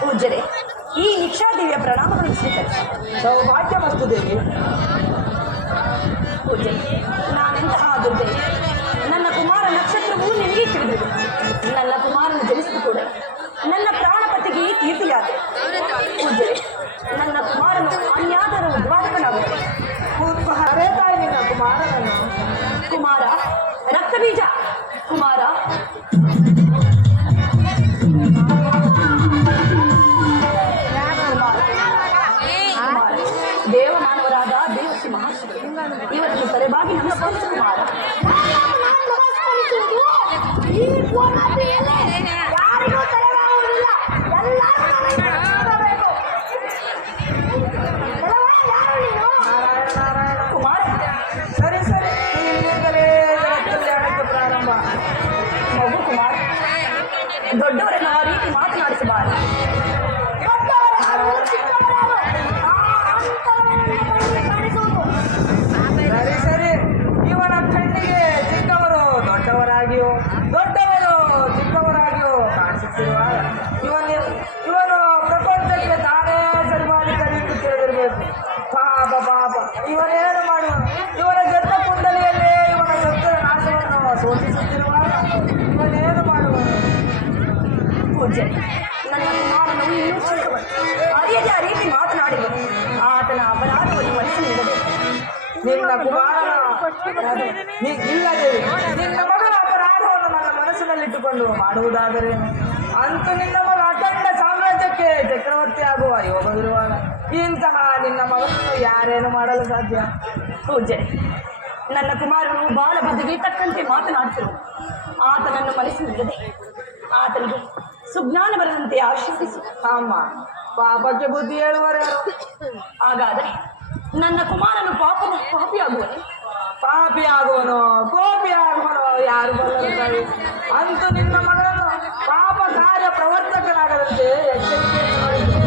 ಪೂಜ್ಯರೇ, ಈ ನಿಕ್ಷಾದೇವಿಯ ಪ್ರಣಾಮಗಳನ್ನು ಸ್ವೀಕರಿಸಿ. ಸೌಭಾಗ್ಯ ವಸ್ತು ದೇವಿ. ಪೂಜ್ಯರೇ, ನಾನೆಂತಹ ದುರ್ದೆ. ನನ್ನ ಕುಮಾರ ನಕ್ಷತ್ರವೂ ನಿಮಗೆ ತಿಳಿದಿದೆ. ನನ್ನ ಕುಮಾರನ ಜನಿಸಿದ ಕೂಡ ನನ್ನ ಪ್ರಾಣಪತಿಗೆ ಕೀರ್ತಿಯಾದೆ. ಪೂಜ್ಯರೇ, ನನ್ನ ಕುಮಾರನ ಅನ್ಯಾದರ ಉದ್ವಾದಕನಾಗುತ್ತದೆ. ತಾಯಿ ನಿನ್ನ ಕುಮಾರನನ್ನು. ಕುಮಾರ ರಕ್ತಬೀಜ. ಕುಮಾರ ದೇವಮಾನವರಾದ ದೇವಶ್ರೀ ಮಹಾಶಿವ ಇವರನ್ನು ತಲೆಬಾಗಿ ನಮಸ್ಕರಿಸ. ಕುಮಾರ ಕುಮಾರ ಸರಿ ಸರಿ, ಈಗಲೇ ಕಲ್ಯಾಣಕ್ಕೆ ಪ್ರಾರಂಭ. ಮಗು ಕುಮಾರ, ದೊಡ್ಡವರನ್ನು ಆ ರೀತಿ ಮಾತನಾಡಿಸಬಾರದು. ಸರಿ ಸರಿ, ಇವನ ಕಣ್ಣಿಗೆ ಚಿಕ್ಕವರು ದೊಡ್ಡವರ ಚಿಕ್ಕವರಾಗಿಯೋ ದೊಡ್ಡವರು ಚಿಕ್ಕವರಾಗಿಯೋ ಕಾಣಿಸುತ್ತಿರುವಾಗ ಇವನು ಪ್ರಪಂಚಕ್ಕೆ ತಾನೇ ಸರಿಮಾಡಿ ಕರೆಯುವುದು ತಿಳಿದಿರಬೇಕು. ಪಾಪ ಪಾಪ ಇವನೇನು ಮಾಡುವ, ಇವನ ಜೊತೆ ಕುಂಡಲಿಯಲ್ಲೇ ಇವನ ಜೊತೆ ನಾಶವನ್ನು ಶೋಧಿಸುತ್ತಿರುವಾಗ ಇವನೇನು ಮಾಡುವ? ಪೂಜ್ಯ, ನನ್ನ ಕುಮಾರನು ಇನ್ನೂ ಚಿಕ್ಕವನು. ಅರಿಯದೆ ಆ ರೀತಿ ಮಾತನಾಡಿದನು. ಆತನ ಅಪರಾಧವನ್ನು ಮನಸ್ಸಿನಿಂದಬೇಕು. ನಿನ್ನ ಕುಮಾರನ ಇಲ್ಲದೆ ನಿನ್ನ ಮಗನ ಅಪರಾಧವನ್ನು ನನ್ನ ಮನಸ್ಸಿನಲ್ಲಿಟ್ಟುಕೊಂಡು ಮಾಡುವುದಾದರೆ ಅಂತೂ ನಿನ್ನ ಮಗ ಅಖಂಡ ಸಾಮ್ರಾಜ್ಯಕ್ಕೆ ಚಕ್ರವರ್ತಿ ಆಗುವ ಯೋಗವಿರುವಾಗ ಇಂತಹ ನಿನ್ನ ಮಗನನ್ನು ಯಾರೇನು ಮಾಡಲು ಸಾಧ್ಯ? ಪೂಜ್ಯ, ನನ್ನ ಕುಮಾರನು ಬಾಳ ಬದಿಗೆ ತಕ್ಕಂತೆ ಮಾತನಾಡ್ತಿರು. ಆತನನ್ನು ಮನಸ್ಸಿನಿಲ್ಲದೆ ಆತನಿಗೆ ಸುಜ್ಞಾನ ಬರದಂತೆ ಆಶೀರ್ವಿಸು. ಅಮ್ಮ, ಪಾಪಕ್ಕೆ ಬುದ್ಧಿ ಹೇಳುವರೆ ಹಾಗಾದರೆ ನನ್ನ ಕುಮಾರನು ಪಾಪಿಯಾಗುವನು. ಪಾಪಿ ಆಗುವನೋ ಕೋಪಿ ಆಗುವನೋ ಯಾರು ಬಲ್ಲರು? ಅಂತೂ ನಿನ್ನ ಮಗನನ್ನು ಪಾಪ ಕಾರ್ಯ ಪ್ರವರ್ತಕನಾಗದಂತೆ ಎಚ್ಚರಿಕೆಯನ್ನು ಮಾಡಿತು.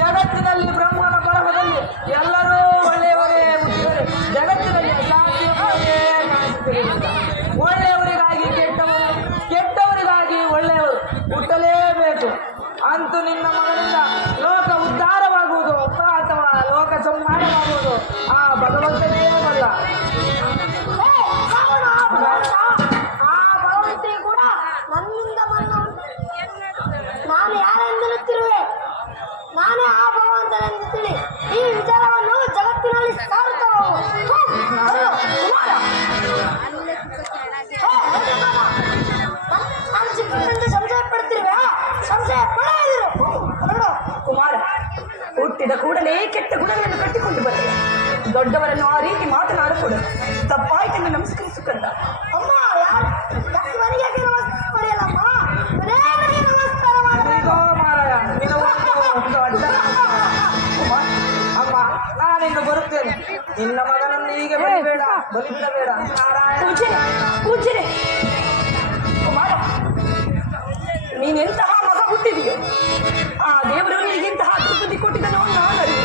ಜಗತ್ತಿನಲ್ಲಿ ಬ್ರಹ್ಮನ ಬರಹದಲ್ಲಿ ಎಲ್ಲರೂ ಒಳ್ಳೆಯವರೇ ಹುಟ್ಟಿದರೆ ಜಗತ್ತಿನಲ್ಲಿ ಅಸಾಧ್ಯವೇ ಕಾಣಿಸುತ್ತಿರಲಿಲ್ಲ. ಒಳ್ಳೆಯವರಿಗಾಗಿ ಕೆಟ್ಟವರು, ಕೆಟ್ಟವರಿಗಾಗಿ ಒಳ್ಳೆಯವರು ಹುಟ್ಟಲೇಬೇಕು. ಅಂತೂ ನಿನ್ನ ಮಗನಿಂದ ಲೋಕ ಉದ್ಧಾರವಾಗುವುದು ಅಥವಾ ಲೋಕ ಸಂಹಾರವಾಗುವುದು ಆ ಭಗವಂತನೇ ಬಲ್ಲ. ಆ ಭಗವಂತನಿಗೆ ಕೂಡ ನನ್ನಿಂದ ಬಂದು ನಾನು ಯಾರೆಂದಿರುತ್ತಿರುವೆ, ನಾನೇ ಆ ಭಗವಂತನೆಂದು ತಿಳಿ ಈ ವಿಚಾರವನ್ನು ಜಗತ್ತಿನಲ್ಲಿ ಸಾರುತ್ತಾ ಹೋಗು. ನಾನು ಚಿಕ್ಕವರಿಂದ ಸಂಶಯ ಪಡ್ತಿರುವೆ, ಸಂಶಯ ಪಡೆಯದಿರು. ನೋಡು ಕುಮಾರ, ಹುಟ್ಟಿದ ಕೂಡಲೇ ಕೆಟ್ಟ ಗುಣಗಳನ್ನು ಕಟ್ಟಿಕೊಂಡು ಬರಲಿ. ದೊಡ್ಡವರನ್ನು ಆ ರೀತಿ ಮಾತನಾಡಕೂಡದು. ತಪ್ಪಾಯ್ತೆಂದು ನಮಸ್ಕರಿಸುತ್ತಂದ. ಅಮ್ಮ, ಯಾರಿಗೆ ನಮಸ್ಕಾರ ಮಾಡಿಯಲ್ಲಮ್ಮ, ಮನೆಯವರಿಗೆ ನಮಸ್ಕಾರ ಮಾಡಬೇಕು. ಇದೋ ಮಾರಾಯ, ನಿನ್ನ ಒಂದು ಅಡ್ಡ. ಕುಮಾರ, ಅಮ್ಮ, ನಾನಿನ್ನು ಬರುತ್ತೇನೆ. ನಿನ್ನ ಮಗನನ್ನು ಹೀಗೆ ಬಲಿಬಿಡಬೇಡ ನಾರಾಯಣ. ಪೂಜ್ಯರೇ, ಕುಮಾರ, ನೀನೆಂತಹ ಮಗ ಹುಟ್ಟಿದೆಯೋ ಆ ದೇವರು ನಿನಗಿಂತಹ ದುರ್ಬುದ್ಧಿ ಕೊಟ್ಟಿದ್ದನೋ ನಾನು ಅರಿವೆ.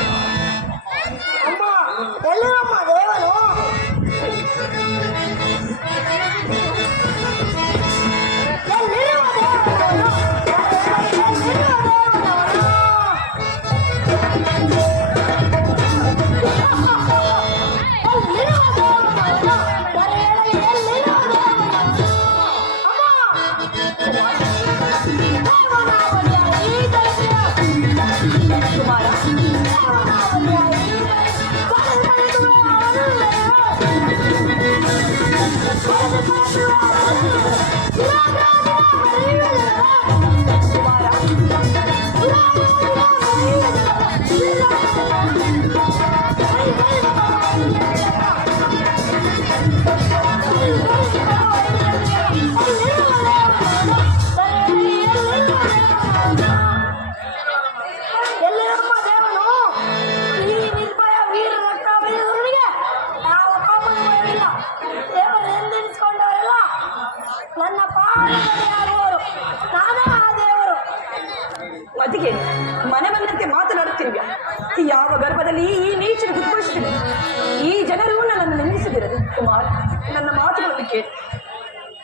ಅಮ್ಮ, ಎಲ್ಲಿರಮ್ಮ ದೇವನು? ಎಲ್ಲಿರುವ ದೇವನವನು? ಎಲ್ಲಿರುವ ದೇವನವನು? ಎಲ್ಲಿರುವ ದೇವನವನು? ಬರೆಯೊಳಗೆ ಎಲ್ಲಿರುವ ದೇವನವನು? ಅಮ್ಮ, ದೇವನಾವಲಿಯ ಈ ದೈತ್ಯ. ಕುಮಾರ, ದೇವನಾವಲಿಯ ಈ ಕುಮಾರ, ಎಲ್ಲಿರಮ್ಮ ದೇವನು? ಈ ನಿರ್ಭಯ ವೀರ ರಕ್ತಬೀರರಿಗೆ ಯಾವ ಪಾಪದ ಭಯವಿಲ್ಲ. ದೇವರು ಎಂದೆನಿಸಿಕೊಂಡವರೆಲ್ಲ ನನ್ನ ಪಾದದಲ್ಲಿ ಆಗುವರು. ನಾನೇ ಆ ದೇವರು. ಮತಿಗೆ ಮನೆ ಬಂದಂತೆ ಮಾತನಾಡುತ್ತಿರುವೆ. ಯಾವ ಗರ್ಭದಲ್ಲಿ ಈ ನೀಚರು ಉದ್ಭವಿಸುತ್ತಿದೆ? ಈ ಜನರು ನನ್ನನ್ನು ನಿಂದಿಸದಿರದು. ಕುಮಾರ, ನನ್ನ ಮಾತುಗಳನ್ನು ಕೇಳಿ.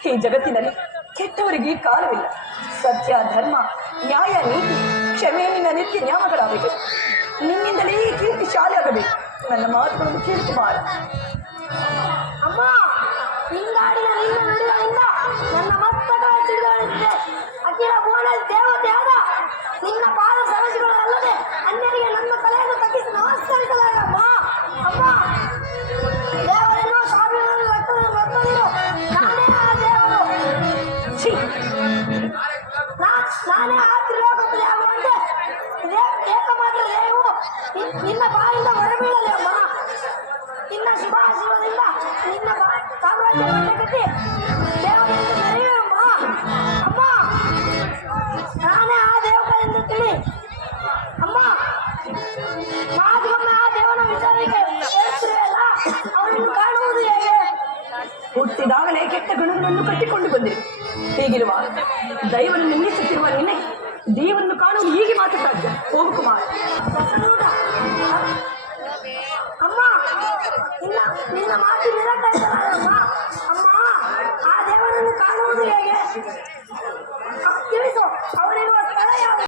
ಈ ಜಗತ್ತಿನಲ್ಲಿ ಕೆಟ್ಟವರಿಗೆ ಕಾಲವಿಲ್ಲ. ಸತ್ಯ, ಧರ್ಮ, ನ್ಯಾಯ, ನೀತಿ, ಕ್ಷಮೆ ನಿನ್ನ ನಿತ್ಯ ನ್ಯಾಮಗಳಾಗಬೇಕು. ನಿನ್ನಿಂದಲೇ ಈ ಕೀರ್ತಿ ಶಾಲೆ ಆಗಬೇಕು. ನನ್ನ ಮಾತುಗಳನ್ನು ಕೇಳಿ ಕುಮಾರ. ಅಮ್ಮ, ಹಿಂಗಾಡಿನ ನಿನ್ನ ನುಡಿಗಳಿಂದ ನನ್ನ ಮಸ್ತಕ ತಿಳಿದಿದೆ. ಅಖಿಲ ಭುವನ ದೇವತೆಯಾದ ನಿನ್ನ ಪಾದ ಸರಸುಗಳಲ್ಲದೆ ಅನ್ಯರಿಗೆ ನನ್ನ ತಲೆಯನ್ನು ತಗ್ಗಿಸಿ ನಮಸ್ಕರಿಸಲಾಗಮ್ಮ. ಅಮ್ಮ, ದೇವರೆನ್ನೋ ಸಾವಿರ ರಕ್ತದ ರಕ್ತದಿರು. ನಾನೇ ಆ ದೇವರು. ಛೀ, ನಾನೇ ಆ ತ್ರಿಲೋಕಪತಿ ಆಗುವಂತೆ ಏಕಮಾತ್ರ ದೇವು ನಿನ್ನ ಬಾಯಿಂದ ಹೊರಬೀಳಲಿ ಅಮ್ಮ. ನಿನ್ನ ಶುಭಾಶೀರ್ವಾದದಿಂದ ನಿನ್ನ ಸಾಮ್ರಾಜ್ಯ ಕಟ್ಟಿ ದೇವರಿಂದ ಮೆರೆಯುವಮ್ಮ. ಅಮ್ಮ, ನಾನೇ ಆ ದೇವಗಳಿಂದ ತಿಳಿ. ಅಮ್ಮ, ಮಾತುಗೊಮ್ಮೆ ಆ ದೇವನ ವಿಚಾರಕ್ಕೆ ಹೇಳ್ತಿರುವಲ್ಲ, ಅವನನ್ನು ಕಾಣುವುದು ಹೇಗೆ? ಹುಟ್ಟಿದಾಗಲೇ ಕೆಟ್ಟ ಗುಣಗಳನ್ನು ಕಟ್ಟಿಕೊಂಡು ಬಂದಿರು. ಹೀಗಿರುವಾಗ ದೈವವನ್ನು ನಿಲ್ಲಿಸುತ್ತಿರುವ ನಿನ್ನೆ ದೇವರನ್ನು ಕಾಣುವುದು ಹೀಗೆ ಮಾತ್ರ ಸಾಧ್ಯ? ಹೋಗು ಕುಮಾರ. ಬಸವನೂಟ, ಅಮ್ಮ, ನಿನ್ನ ಮಾತು ನಿರಾಕರಿಸಲಾಗಮ್ಮ. ಅಮ್ಮ, ಆ ದೇವರನ್ನು ಕಾಣುವುದು ಹೇಗೆ? ತಿಳಿಸು, ಅವರಿರುವ ಸ್ಥಳ ಯಾವುದು?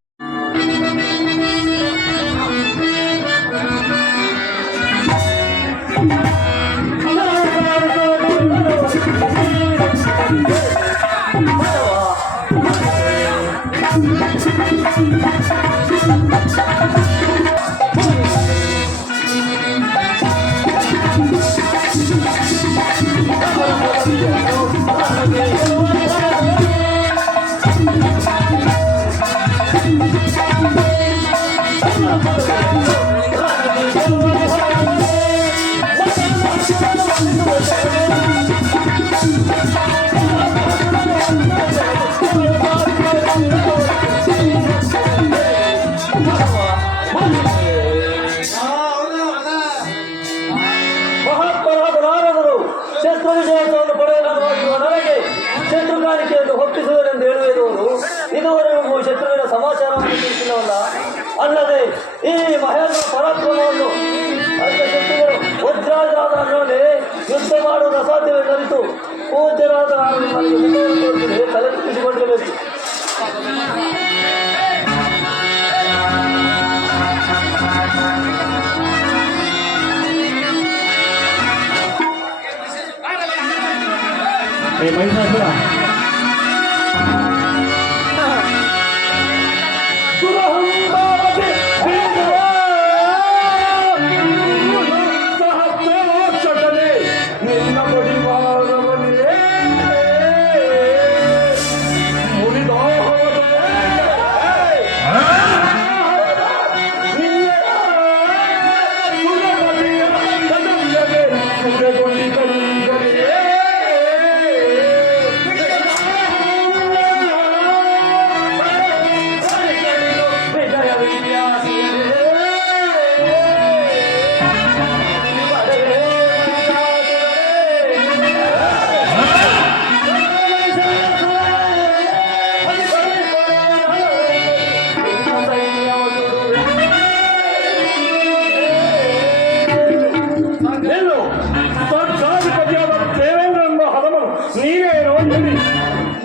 ಮಹಾತ್ಮರಾದ ನಾರದರು ಶಸ್ತ್ರ ವಿಜಯವನ್ನು ಪಡೆಯಲಾಗುವ ನನಗೆ ಶತ್ರುಗಾರಿಕೆಯನ್ನು ಹೊತ್ತಿಸುವುದರೆಂದು ಹೇಳುವುದವರು ಇದುವರೆಗೂ ಶತ್ರುವಿನ ಸಮಾಚಾರವನ್ನು ತಿಳಿಸಿಲ್ಲವಲ್ಲ. ಅಲ್ಲದೆ ಈ ಮಹೇಂದ್ರ ಪರಾಕ್ರಮವನ್ನು ಅರ್ಧ ಶತ್ರುಗಳು ವಜ್ರಾಜಾದ ಯುದ್ಧ ಮಾಡುವುದು ಅಸಾಧ್ಯವೆಂದರಿತು ಪೂಜ್ಯರಾದ ನನಗೆ ತಲೆ ತಪ್ಪಿಸಿಕೊಂಡಿರಬೇಕು. ಮಹಿಷಾಸುರ ನಿನ್ನ ಬಡಿವಾರವನಿರೇ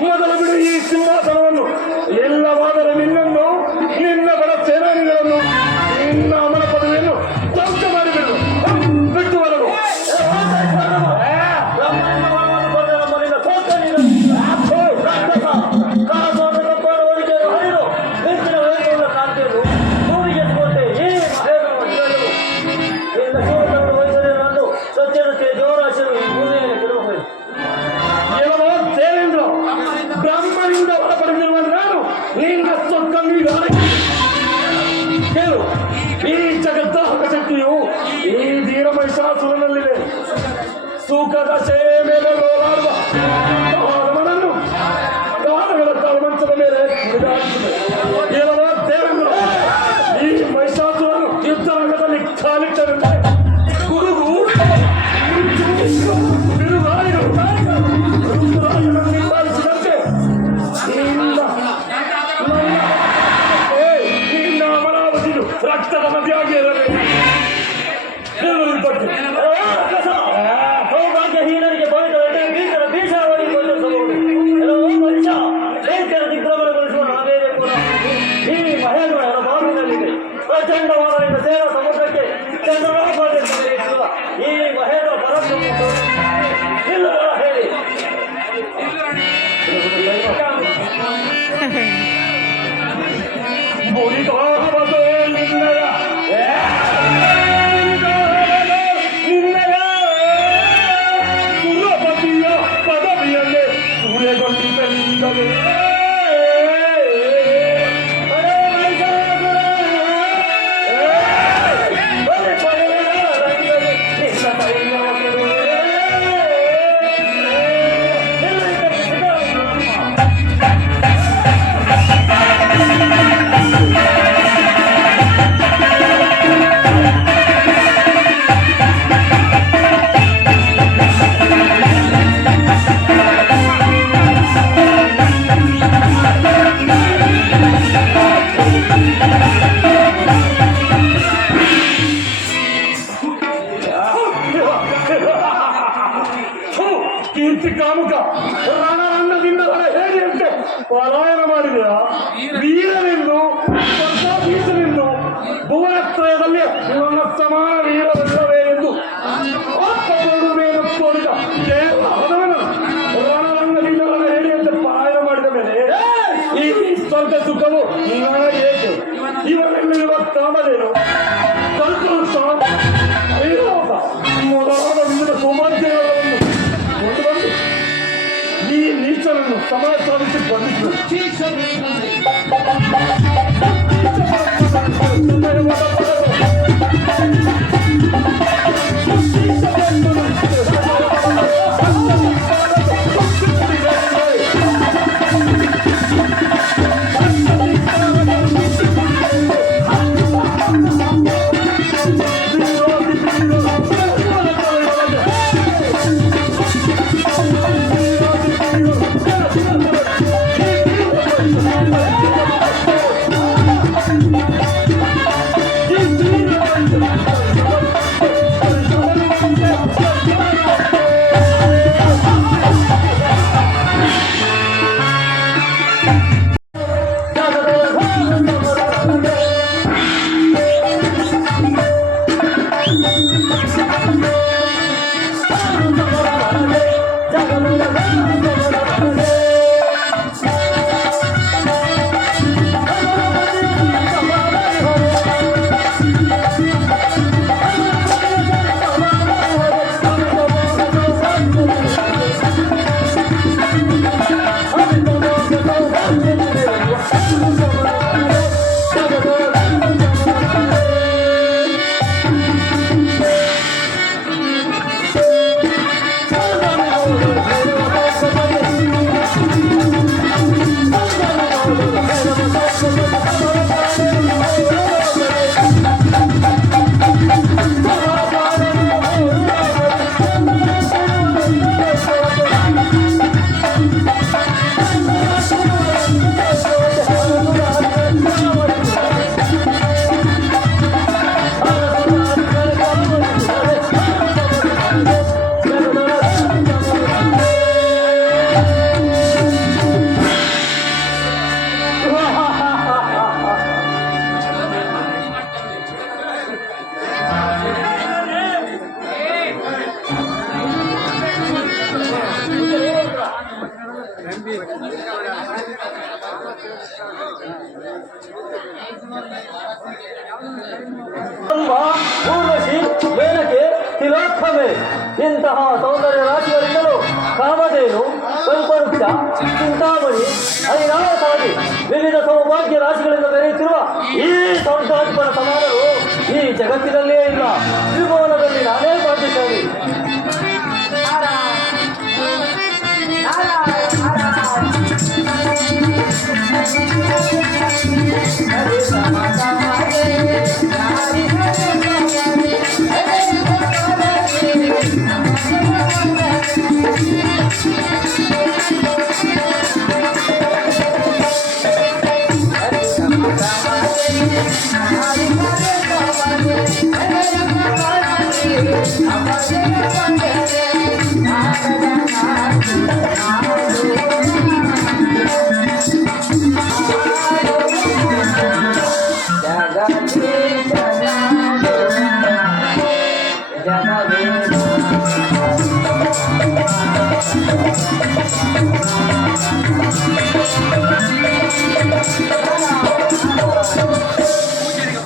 ಮೊದಲು ಬಿಡು ಈ ಸಿಂಹಾಸನವನ್ನು. ಎಲ್ಲವಾದರೆ ನಿನ್ನನ್ನು, ನಿನ್ನ ಬಡ ಸೇನಾನಿಗಳನ್ನು, ನಿನ್ನ ಅಮರ ಪದವಿಯನ್ನು ಧ್ವಂಸ ಮಾಡಿಬಿಡು. ಬಿಟ್ಟು ಬರಲು ಬ್ರಹ್ಮನಿಂದ ಹೊರಪಡೆದಿರುವ ನಾನು ನಿನ್ನ ಸೊಕ್ಕನ್ನು ಕೇಳು. ಈ ಜಗದ್ದಾಹಕ ಶಕ್ತಿಯು ಈ ಧೀರ ಮಹಿಷಾಸುರನಲ್ಲಿದೆ. ಸುಖದ ಸೇವೆ ಮೇಲೆ ಓಡಾಡುವ ಮನನ್ನು ಗಾನಗಳ ಮಂಚದ ಮೇಲೆ ಕೇವಲ ದೇವೇಂದ್ರ ಈ ಮಹಿಷಾಸುರನು ಯುದ್ಧರಂಗದಲ್ಲಿ ಕಾಲಿಟ್ಟರೆಂದರೆ ಗುರುವು ನಿಂದಾಯಿಸಿದಂತೆ ನಿನ್ನ ಅಮರಾವತಿಯು ರಕ್ತದ ನದಿಯಾಗಿ ಇರಬೇಕು. ಸೌಭಾಗ್ಯಹೀನರಿಗೆ ಬೀಜರ ಬೀಜಾವಳಿ ಕೆಲವು ಮನುಷ್ಯ ರೈತರ ದಿಗ್ಭ್ರಮಣಗೊಳಿಸುವ ನಾವೇನೇ ಕೂಡ ಈ ಮಹೇಂದ್ರನ ಬಾವಿನಲ್ಲಿದೆ. ಪ್ರಚಂಡವಾದರಿಂದ ಸೇನಾ ಸಮುದ್ರಕ್ಕೆ ಚಂದ್ರನಾಭಾಗಿರುವ ಈ ಮಹೇಂದ್ರ ಪರಬ್ರಹ್ಮ ನಿಲ್ಲದ ಹೇಳಿ ನಿನ್ನಯ ಸುರಪತಿಯ ಪದವಿಯಲ್ಲೇ ಸೂರ್ಯಗೊಂಡಿದ್ದರಿಂದಲೇ ಪಲಾಯನ ಮಾಡಿದ ವೀರನೆಂದು ಬೀಸನೆಂದು ಭುವನತ್ರಯದಲ್ಲಿ ನನ್ನ ಸಮಾನ ವೀರವಿಲ್ಲವೇ ಎಂದು ಆತ್ಮಕೊಡುಮೆಯನ್ನು ತೋರಿದ ಕೇವಲ ಹದವನು ರಣರಂಗದಿಂದ ನನ್ನ ಹೇಳಿಯಂತೆ ಪಲಾಯನ ಮಾಡಿದ ಮೇಲೆ ಈ ಸ್ವಲ್ಪ ಸುಖವು ಏಕೆ ಇವರಲ್ಲಿರುವ ಕಾಮಧೇನು ಸಂತೋಷ ವಿರೋಧ ಮೊದಲಾದ ವಿವಿಧ ಸೌಭಾಗ್ಯಗಳನ್ನು ಕೊಂಡು ಬಂದು ಈ ನೀಚನನ್ನು ಸಮಾಜ ಸಾಧಿಸಿ ಊರ್ವಶಿ ಮೇನಕೆ ತಿಲೋತ್ತಮೆ ಇಂತಹ ಸೌಂದರ್ಯ ರಾಶಿಗಳಿಂದಲೂ ಕಾಮಧೇನು ಕಲ್ಪವೃಕ್ಷ ಚಿಂತಾಮಣಿ ಐರಾವತಾದಿ ವಿವಿಧ ಸೌಭಾಗ್ಯ ರಾಶಿಗಳಿಂದ ಬೆರೆಯುತ್ತಿರುವ ಈ ಸೌಂದರ್ಯನ ಸಮಾನರು ಈ ಜಗತ್ತಿನಲ್ಲಿಯೇ ಇಲ್ಲ. ತ್ರಿಭುವನದಲ್ಲಿ ನಾನೇ ಭಾಗ್ಯಶಾಲಿ.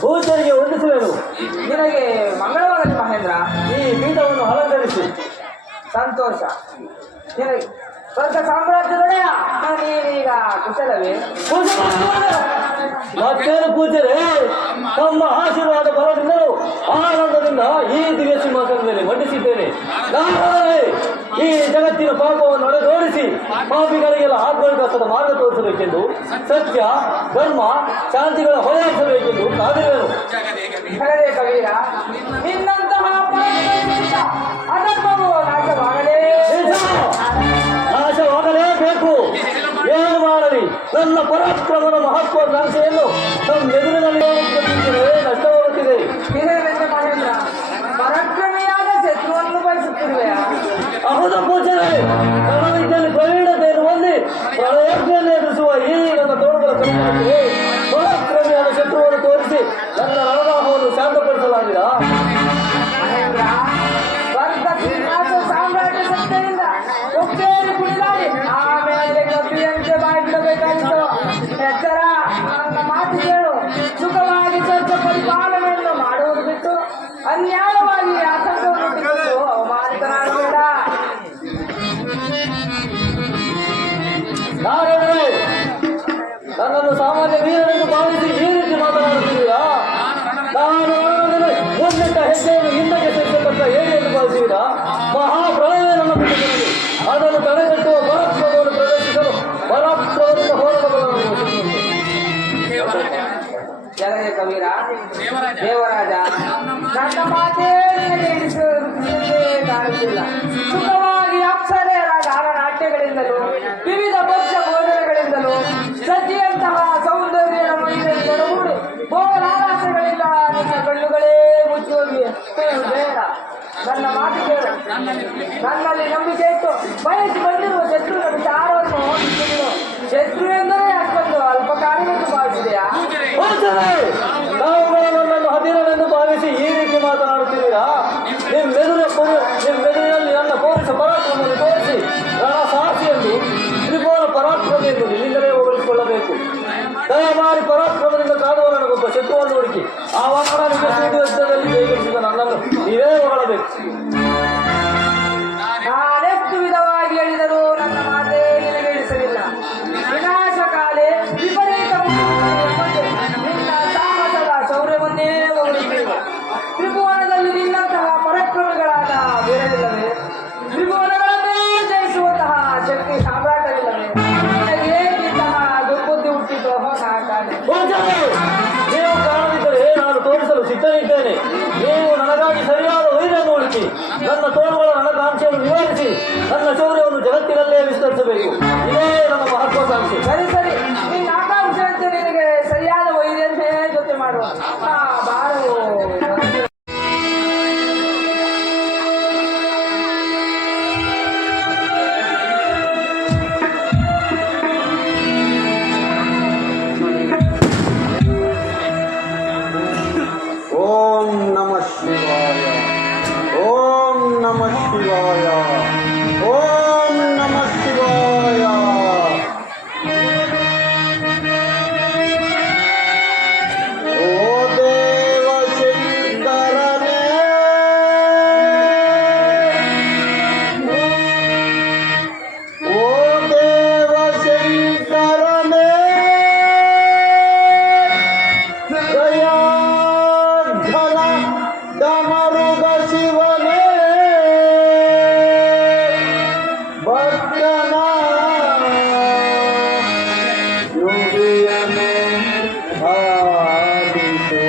ಪೂಜೆಗೆ ವಂದಿಸುವೆನು. ನಿನಗೆ ಮಂಗಳವಾಗಲಿ ಮಹೇಂದ್ರ. ಈ ಪೀಠವನ್ನು ಅಲಂಕರಿಸಿ. ಸಂತೋಷ. ನಿನಗೆ ಸ್ವಲ್ಪ ಸಾಮ್ರಾಜ್ಯದೊಡೆಯ ನೀನೀಗ ಕುಶಲವೇ? ಮತ್ತೇನು ಪೂಜರೆ, ತಮ್ಮ ಆಶೀರ್ವಾದ ಬಲದಿಂದಲೂ ಆನಂದದಿಂದ ಈ ದಿವ್ಯ ಸಿಂಹಾಸನದ ಮೇಲೆ ಮಂಡಿಸಿದ್ದೇನೆ. ನಾಳೆ ಈ ಜಗತ್ತಿನ ಪಾಪವನ್ನು ಒಡೆದೋಡಿಸಿ ಪಾಪಿಗಳಿಗೆಲ್ಲ ಆತ್ಮವಿಕಾಸದ ಮಾರ್ಗ ತೋರಿಸಬೇಕೆಂದು, ಸತ್ಯ ಧರ್ಮ ಶಾಂತಿಗಳ ಹೊಳೆಯಾಡಿಸಬೇಕೆಂದು ಕಾದಿರುವೆನು. ಜಗದೇ ಕವೀರ, ನಿನ್ನಂತಹ ಅಧರ್ಮವು ನಾಶವಾಗಲೇಬೇಕು. ಏನು ಮಾಡಲಿ, ನನ್ನ ಪರಾಕ್ರಮದ ಮಹತ್ವಾಕಾಂಕ್ಷೆಯನ್ನು ನಮ್ಮ ಎದುರಿನಲ್ಲಿ ನಷ್ಟವಾಗುತ್ತಿದೆ. ಇದೇನೆಂದು ಮಹೇಂದ್ರ, ಪರಾಕ್ರಮಿಯಾದ ಶತ್ರುವನ್ನು ಬಯಸುತ್ತಿರುವೆಯಾ? ಹೌದು ಪೂಜನೆ, ರಣವಿದ್ಯಲ್ಲಿ ಪ್ರವೀಣತೆಯನ್ನು ಹೊಂದಿ ಪ್ರಳಯೋಗ್ಯನ್ನು ಎದುರಿಸುವ ದೇವರಾಜ ನನ್ನ ಮಾತೇ ನಿನಗೆ ಹಿಡಿಸುವುದೇ ಕಾಣುತ್ತಿಲ್ಲ. ಸುಖವಾಗಿ ಅಪ್ಸರೆಯರ ಗಾನನಾಟ್ಯಗಳಿಂದಲೂ ವಿವಿಧ ಪಕ್ಷ ಭೋಜನಗಳಿಂದಲೂ ಸಜ್ಜಿಯಂತಹ ಸೌಂದರ್ಯ ನಮ್ಮೊಡಗೂಡಿ ಭೋಗಲಾಲಾಸಗಳಿಂದ ನಿನ್ನ ಕಣ್ಣುಗಳೇ ಮುಚ್ಚಿ ಹೋಗಿ ಬೇಡ. ನನ್ನ ಮಾತು ಕೇಳು. ನನ್ನಲ್ಲಿ ನಂಬಿಕೆ ಇಟ್ಟು ಬಯಸಿ ಬಂದಿರುವ ಶತ್ರುವಿನ ವಿಚಾರವನ್ನು ತಿಳಿದು ಶತ್ರು ಎಂದರೆ ಅಷ್ಟೊಂದು ಅಲ್ಪಕಾಲವೆಂದು ಭಾವಿಸಿದೆಯಾ? ನನ್ನನ್ನು ಹದಿರನೆಂದು ಭಾವಿಸಿ ಈ ರೀತಿ ಮಾತನಾಡುತ್ತಿದ್ದೀರಾ? ನಿಮ್ಮೆದುರಿನಲ್ಲಿ ನನ್ನ ಪೌರುಷ ಪರಾಕ್ರಮವನ್ನು ತೋರಿಸಿ ರಣಸಾಹಸಿ ಎಂದು ತ್ರಿಭುವನ ಪರಾಕ್ರಮ ಎಂದು ನಿನ್ನಿಂದಲೇ ಹೋಲಿಸಿಕೊಳ್ಳಬೇಕು. ದಯಮಾಡಿ ಪರಾಕ್ರಮದಿಂದ ಕಾದುವ ನನಗೊಬ್ಬ ಶತ್ರುವನ್ನು ಹುಡುಕಿ ಆ ವಾತಾವರಣ ಯುದ್ಧದಲ್ಲಿ ಜಯಗಳಿಸಿದ ನನ್ನನ್ನು ನೀವೇ ಹೊಗಳಬೇಕು. ನಾನೆಷ್ಟು ವಿಧವಾಗಿ ಹೇಳಿದರೂ ನನ್ನ ಮಾತೇ ನಿನಗೆ ಇಳಿಸಲಿಲ್ಲ. ವಿನಾಶಕಾಲೆ ವಿಪರೀತ ನಿನ್ನ ಸಾಹಸದ ಶೌರ್ಯವನ್ನೇ ಹೊಗಳುತ್ತೇವೆ. ತ್ರಿಭುವನದಲ್ಲಿ ನಿನ್ನಂತಹ ಪರಾಕ್ರಮಿಗಳಾದ ಬೇರೆಯಿಲ್ಲವೇ? ತ್ರಿಭುವನಗಳನ್ನೇ ಜಯಿಸುವಂತಹ ಶಕ್ತಿ ಸಾಮ್ರಾಟವಿಲ್ಲವೇ? ನಿನಗೆ ಏಕಿಂತಹ ದುರ್ಬುದ್ಧಿ ಹುಟ್ಟಿತು? ನೀವು ಕಾಣದಿದ್ದರೆ ನಾನು ತೋರಿಸಲು ಸಿದ್ಧನಿದ್ದೇನೆ. ನೀವು ನನಗಾಗಿ ಸರಿಯಾದ ವೈರ್ಯವನ್ನು ಹುಡುಕಿ ನನ್ನ ತೋಳುಗಳ ರಣಕಾಂಕ್ಷೆಯನ್ನು ನಿವಾರಿಸಿ ನನ್ನ ಶೌರ್ಯವನ್ನು ಜಗತ್ತಿನಲ್ಲೇ ವಿಸ್ತರಿಸಬೇಕು. ಇದೇ ನನ್ನ ಮಹತ್ವಾಕಾಂಕ್ಷೆ. ಸರಿ ಸರಿ, ನಿನ್ನ ಆಕಾಂಕ್ಷೆ ಅಂತ ನಿನಗೆ ಸರಿಯಾದ ವೈದ್ಯಂತೆ ಜೊತೆ ಮಾಡುವ ಬಾರು. ಓಂ ನಮಃ ಶಿವಾಯ. ಓಂ ನಮಃ ಶಿವಾಯ. ಓಂ ನಮಃ ಶಿವಾಯ. ಓ ದೇವ ಶಂಕರನೇ, ಓ ದೇವ ಶಂಕರನೇ, ದಯಾಘನ ಡಮರುಗ ಶಿವನೇ, ಭಕ್ತನ ನುಡಿಯನೆ ಆಲಿಸು.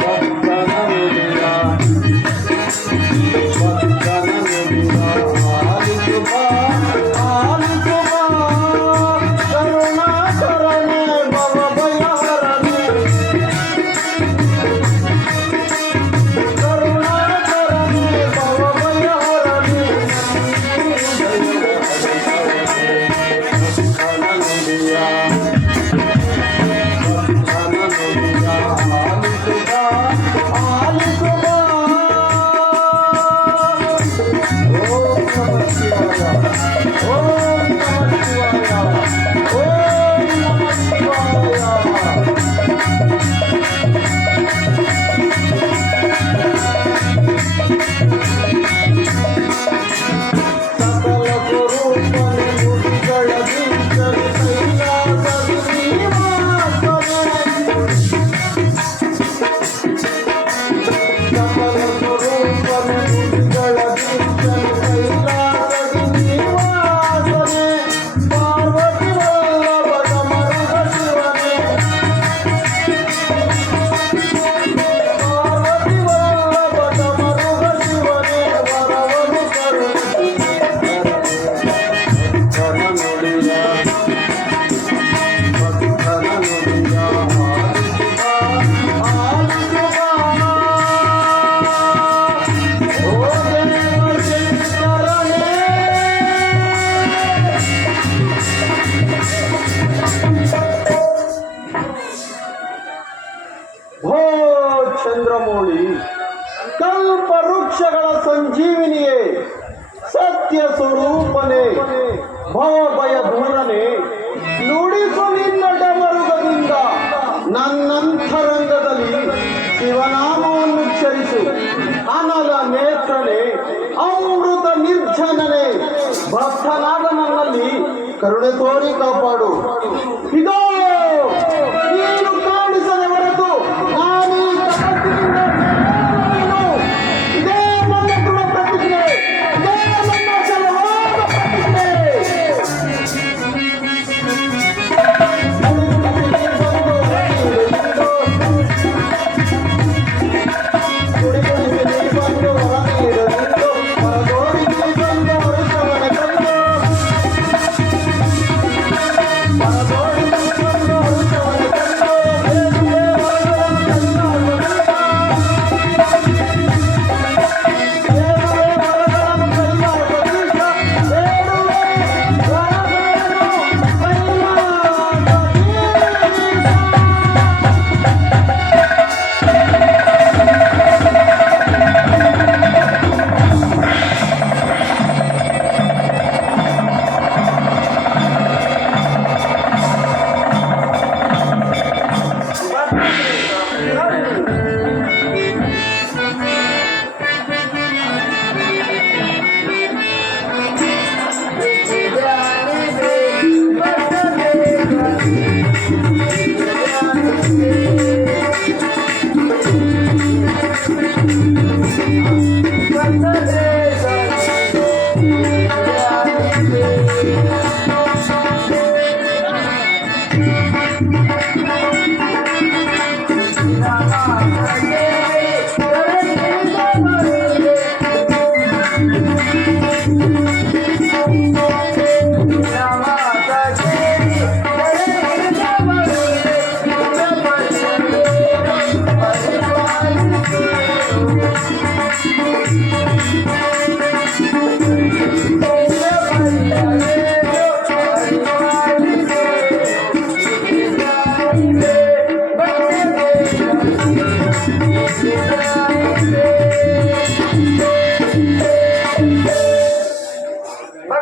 ಭಕ್ತನ ನುಡಿಯ ಆಲಿಸು ಬಾ, ಆಲಿಸು ಬಾ. ಕರುಣಾಕರನೇ ಭವಭಯಹರನೇ, ಕರುಣಾಕರನೇ ಭವಭಯಹರನೇ. ಭಕ್ತನ ನುಡಿಯ ಆಲಿಸು ಬಾ, ಆಲಿಸು ಬಾ. ಓಂ ನಮಃ ಶಿವಾಯ. ಓಂ ನಮಃ ಶಿವಾಯ. ಓಂ ನಮಃ ಶಿವಾಯ. ಸಕಲ ಸ್ವರೂಪನೆ ನುಡಿಗಳ ಬಿಂಕರಿ ಕೈಲಾಸದಿ ಶ್ರೀನಿವಾಸನೇ. ಸಕಲ ಸ್ವರೂಪನೆ ನುಡಿಗಳ ಬಿಂಕರಿ ಕೈಲಾಸದಿ ಶ್ರೀನಿವಾಸನೇ. ಪಾರ್ವತಿ ವಲ್ಲಭ ಡಮರುಗ ಶಿವನೇ, ಪಾರ್ವತಿ ವಲ್ಲಭ ಡಮರುಗ ಶಿವನೇ. ವರವನ್ನು ಕರುಣಿಸಿ ಭಕ್ತನ ನುಡಿಯ, ಭಕ್ತನ ನುಡಿಯ ಆಲಿಸು ಬಾ, ಆಲಿಸು ಬಾ. ಓ ದೇವ ಶಂಕರನೇ, ಭೋ ಚಂದ್ರಮೌಳಿ, ಕಲ್ಪ ವೃಕ್ಷಗಳ ಸಂಜೀವಿನಿಯೇ, ಸತ್ಯ ಸ್ವರೂಪನೇ, ಭವಭಯ ದೂರನೇ, ನುಡಿಸು ನಿನ್ನ ಡಮರುಗದಿಂದ ನನ್ನಂತರಂಗದಲ್ಲಿ ಶಿವನಾಮವನ್ನು ಉಚ್ಚರಿಸು. ಅನಲ ನೇತ್ರನೇ, ಅಮೃತ ನಿರ್ಜನನೇ, ಭಕ್ತನಾದ ನನ್ನಲ್ಲಿ ಕರುಣೆ ತೋರಿ ಕಾಪಾಡು. ಇದೋ ನೀನು ಕಾಣಿಸದೆ ಹೊರತು ನಾನು ಈ ತಪಸ್ಸಿನಿಂದ ಮೇಲೇರುವೆನು. ಇದೇ ನನ್ನ ದೃಢ ಪ್ರತಿಜ್ಞೆ, ಇದೇ ನನ್ನ ಬಲವಾದ ಪ್ರತಿಜ್ಞೆ.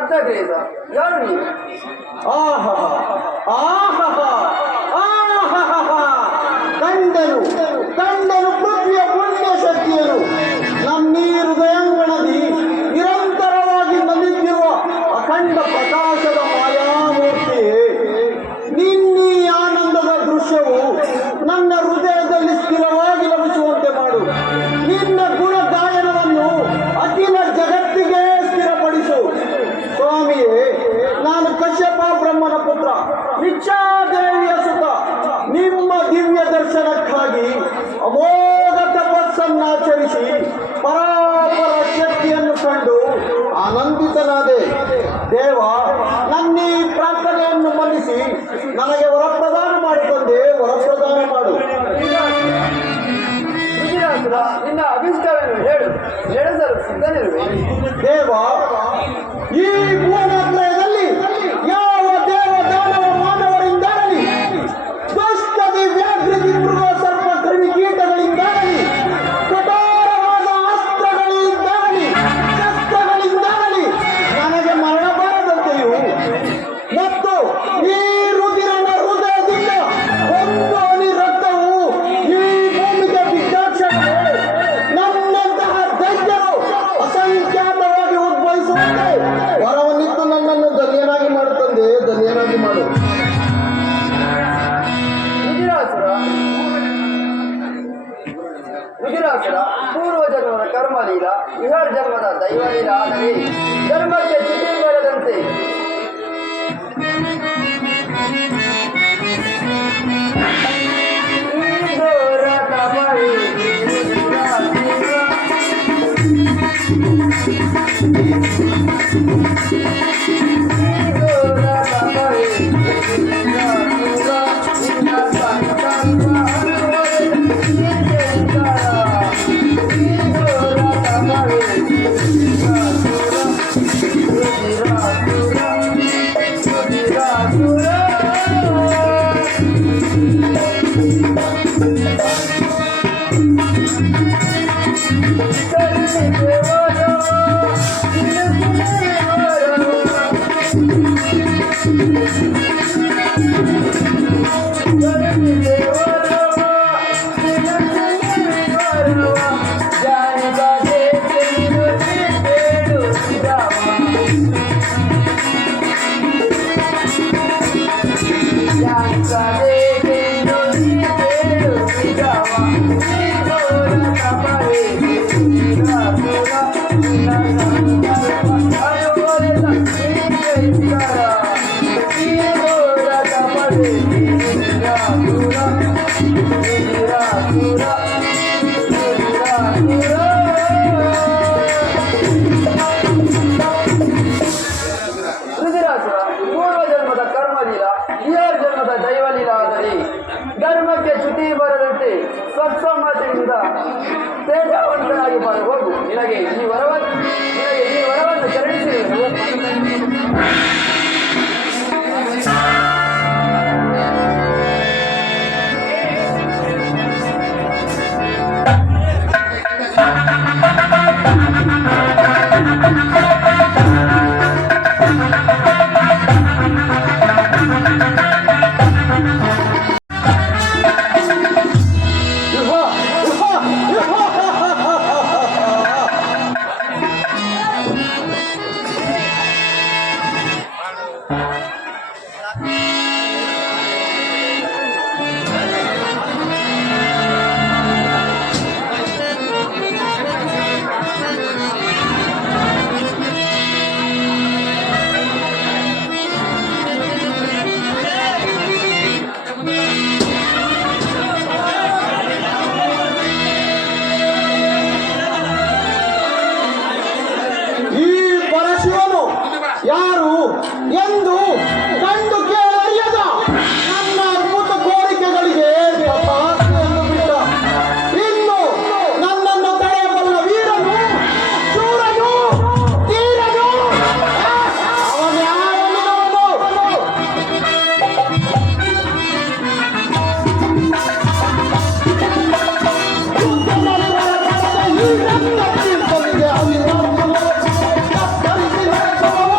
ಅರ್ಥಾಗ್ಲಿಲ್ಲ. ಯಾರು ನೀವು? ಆಹಾ ಆಹಾ ಆಹಾ ಕಂಡನು ಕಂಡನು ಪೃಥ್ವಿಯ ಪುಣ್ಯ ಶಕ್ತಿಯನ್ನು ನಮ್ಮೀ ಹೃದಯಾಂಗಣದಿ ನಿರಂತರವಾಗಿ ನಲಿತಿರುವ ಅಖಂಡ ಪ್ರಕಾಶದ ಮಾಯಾಮೂರ್ತಿಯೇ, ನಿನ್ನೀ ಆನಂದದ ದೃಶ್ಯವು ನನ್ನ ಹೃದಯದಲ್ಲಿ ಸ್ಥಿರವಾಗಿ ಲಭಿಸುವಂತೆ ಮಾಡು. ನಿನ್ನ ಗುಣ ಗಾಯನವನ್ನು ಅಖಿಲ ಜಗತ್ತಿಗೆ ಸ್ಥಿರಪಡಿಸು. ಸ್ವಾಮಿಯೇ, ನಾನು ಕಶ್ಯಪ ಬ್ರಹ್ಮನ ಪುತ್ರ, ನಿಚ್ಛಾದೇವಿಯ ಸುತ. ನಿಮ್ಮ ದಿವ್ಯ ದರ್ಶನಕ್ಕಾಗಿ ಅಮೋಘ ತಪಸ್ಸನ್ನಾಚರಿಸಿ ಪರಾಪರ ಶಕ್ತಿಯನ್ನು ಕಂಡು ಆನಂದಿತನಾದೆ. ದೇವ, ನನ್ನೀ ಪ್ರಾರ್ಥನೆಯನ್ನು ಮನ್ನಿಸಿ ನನಗೆ ವರಪ್ರದಾನ ಮಾಡಿಕೊಂಡೆ. ವರಪ್ರದಾನ ಮಾಡು. ರುಜಿರಾಸುರ, ನಿನ್ನ ಅಭಿಷ್ಟವೇನು ಹೇಳು, ನಡೆಸಲು ಸಿದ್ಧನಿರುವೆ. ದೇವ, ಈ ಭುವನತ್ರಯದಲ್ಲಿ ಯಾವ ದೇವ ದಾನವ ಮಾನವರಿಂದಾಗಲಿ, ದುಷ್ಟದಿ ವ್ಯಾಘ್ರದಿ ಮೃಗ ಸರ್ಪ ಕ್ರಿಮಿ ಕೀಟಗಳಿಂದಾಗಲಿ, ಕಠೋರವಾದ ಅಸ್ತ್ರಗಳಿಂದಾಗಲಿ, ಶಸ್ತ್ರಗಳಿಂದಾಗಲಿ ನನಗೆ ಮರಣ ಬಾರದಂತೆಯೂ ಮತ್ತು ಈ ರುದಿರನ ಹೃದಯದಿಂದ ಒಂದು ಹನಿ ರಕ್ತವು ಈ ಭೂಮಿಗೆ ಬಿದ್ದಾಕ್ಷಣವೇ ನನ್ನಂತಹ ದೈತ್ಯರು ಅಸಂಖ್ಯಾತವಾಗಿ ಉದ್ಭವಿಸುವಂತೆ ವರವನ್ನಿತ್ತು ನನ್ನನ್ನು ಧನ್ಯನಾಗಿ ಮಾಡುತ್ತಂದೆ. ಧನ್ಯನಾಗಿ ಮಾಡು. ರುಜಿರಾಸುರ, ಪೂರ್ವ ಜನ್ಮದ ಕರ್ಮಲೀಲ, ಇಹರ ಜನ್ಮದ ದೈವಲೀಲ ಆದರೆ ಧರ್ಮಕ್ಕೆ ಚ್ಯುತಿ ಬರದಂತೆ ಧರ್ಮಕ್ಕೆ ಚ್ಯುತಿ ಬರದಂತೆ ಸತ್ಸಮ್ಮತಿಯಿಂದ ತೇಜವಂತನಾಗಿ ಹೋಗು. ನಿನಗೆ ಈ ವರವನ್ನು ಕರುಣಿಸಿರುವೆನು. ಯಾರು ಎಂದು ಕಂಡು ಕೇಳರಿಯದ ನನ್ನ ಅದ್ಭುತ ಕೋರಿಕೆಗಳಿಗೆ ತಪಾಸಣೆಯನ್ನು ಬಿಟ್ಟ. ಇನ್ನು ನನ್ನನ್ನು ತಡೆಯಬಲ್ಲ ವೀರನು, ಶೂರನು, ಧೀರನು ಅವನ್ಯಾವನಿರುವನು. ಈ ನನ್ನ ತೀರ್ಥನಿಗೆ ಅವಿರಾಮ ಕತ್ತರಿಸಿ ನಡೆಸುವವ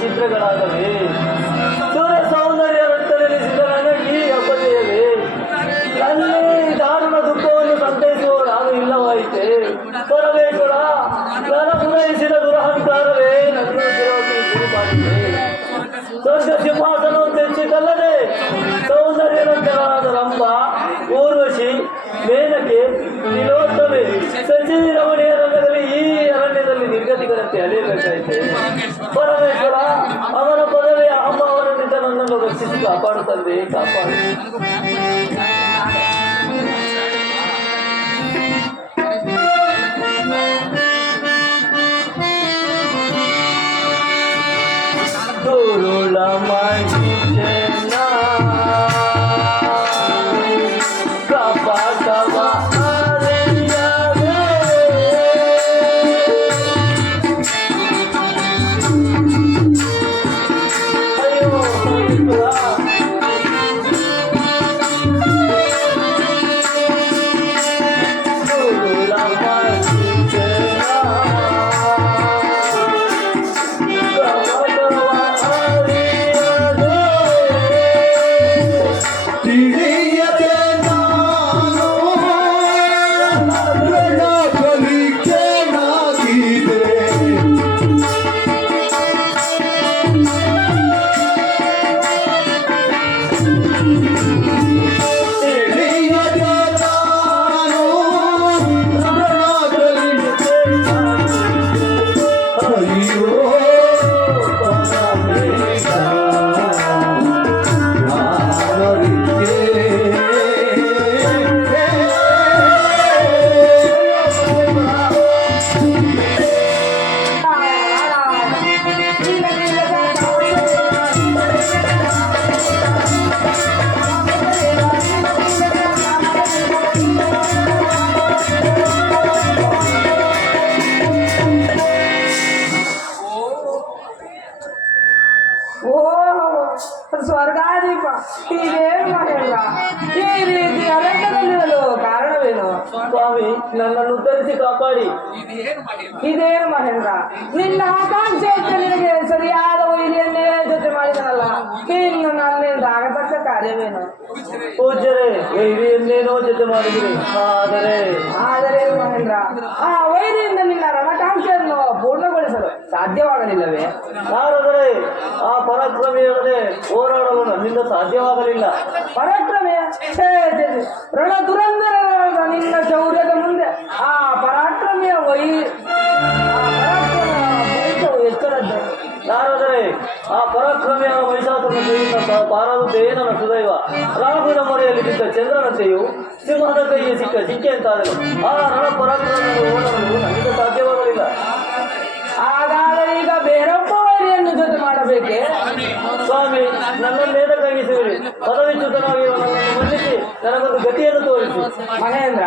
ಚಿತ್ರಗಳಾಗವೆ ಸೂರ್ಯ ಸೌಂದರ್ಯ ರಕ್ತದಲ್ಲಿಸಿದ ನನಗೆ ಈ ಅಪಜಯವೇ ಅಲ್ಲಿ ದಾರುಣ ದುಃಖವನ್ನು ಸಂತೈಸುವ ನಾನು ಇಲ್ಲವಾಯಿತೆ ಪರಮೇಶ್ವರ ನಾನು ಪೂರೈಸಿದ ದುರಹಂಕಾರವೇ ನನ್ನ ಮಾಡಿದೆ ಸ್ವರ್ಗ ಸಿಂಹಾಸನವನ್ನು ತೆಚ್ಚಿದ್ದಲ್ಲದೆ ಸೌಂದರ್ಯವಂತರಾದ ರಂಭ ಊರ್ವಶಿ ಮೇನಕೆ ತಿಲೋತ್ತಮೆ ಸಚಿವ ರಮಣೀಯ ರಂಗದಲ್ಲಿ ಈ ಅರಣ್ಯದಲ್ಲಿ ನಿರ್ಗತಿಗಳಂತೆ ಅಲೆಯಬೇಕಾಯಿತೆ ಪರಮೇಶ್ವರ ಅವನ ಪದವಿಯ ಅಹಂಭಾವನದಿಂದ ನನ್ನನ್ನು ರಕ್ಷಿಸಿ ಕಾಪಾಡುತ್ತಂದೆ ಕಾಪಾಡು ಸ್ವರ್ಗಾದೀಪ ಇದೇನು ಮಹೇಂದ್ರ ಈ ರೀತಿ ಅರಣ್ಯದಲ್ಲಿರಲು ಕಾರಣವೇನು? ಸ್ವಾಮಿ ನನ್ನನ್ನು ಉದ್ಧರಿಸಿ ಕಾಪಾಡಿ. ಇದೇನು ಮಹೇಂದ್ರ ನಿನ್ನ ಆಕಾಂಕ್ಷೆಯಂತೆ ನಿನಗೆ ಸರಿಯಾದ ವೈರಿಯನ್ನೇ ಜೊತೆ ಮಾಡಿದನಲ್ಲ, ಇನ್ನು ನನ್ನಿಂದ ಆಗತಕ್ಕ ಕಾರ್ಯವೇನು? ಪೂಜ್ಯರೇ ವೈರಿಯನ್ನೇನೋ ಜೊತೆ ಮಾಡಿದ್ರಿ, ಆದರೆ ಮಹೇಂದ್ರ ಆ ವೈರಿಯಿಂದ ನಿನ್ನ ರಣಕಾಂಕ್ಷೆಯನ್ನು ಪೂರ್ಣಗೊಳಿಸಲು ಸಾಧ್ಯವಾಗಲಿಲ್ಲವೇ? ನಾರದರೆ ಆ ಪರಾಕ್ರಮಿಯೊಡನೆ ಹೋರಾಡಲು ನನ್ನಿಂದ ಸಾಧ್ಯವಾಗಲಿಲ್ಲ. ಪರಾಕ್ರಮೆ ರಣ ದುರಂಧರ ನಿನ್ನ ಶೌರ್ಯದ ಮುಂದೆ ಪರಾಕ್ರಮ ಕೈಯಿಂದ ಪಾರಾದುದೇ ನನ್ನ ಸುದೈವ. ರಾಹುವಿನ ಮೊರೆಯಲ್ಲಿ ಬಿದ್ದ ಚಂದ್ರನಂತೆಯೂ ಸಿಂಹದ ಕೈಗೆ ಸಿಕ್ಕ ಜಿಂಕೆ ಅಂತಾದನು. ಆ ರಣ ಪರಾಕ್ರಮವನ್ನು ಓಡಲು ನನಗೆ ಸಾಧ್ಯವಾಗಲಿಲ್ಲ. ಹಾಗಾದರೆ ಈಗ ಬೇರೊಬ್ಬ ವೈರಿಯನ್ನು ಜೊತೆ ಮಾಡಬೇಕೆ? ಸ್ವಾಮಿ, ನನ್ನನ್ನೇದ ಕೈಗಿಸುವಿರಿ. ಪದವಿಚ್ಯುತನಾಗಿರುವ ನನ್ನನ್ನು ಮನ್ನಿಸಿ ನನಗೊಂದು ಗತಿಯನ್ನು ತೋರಿಸಿ. ಮಹೇಂದ್ರ,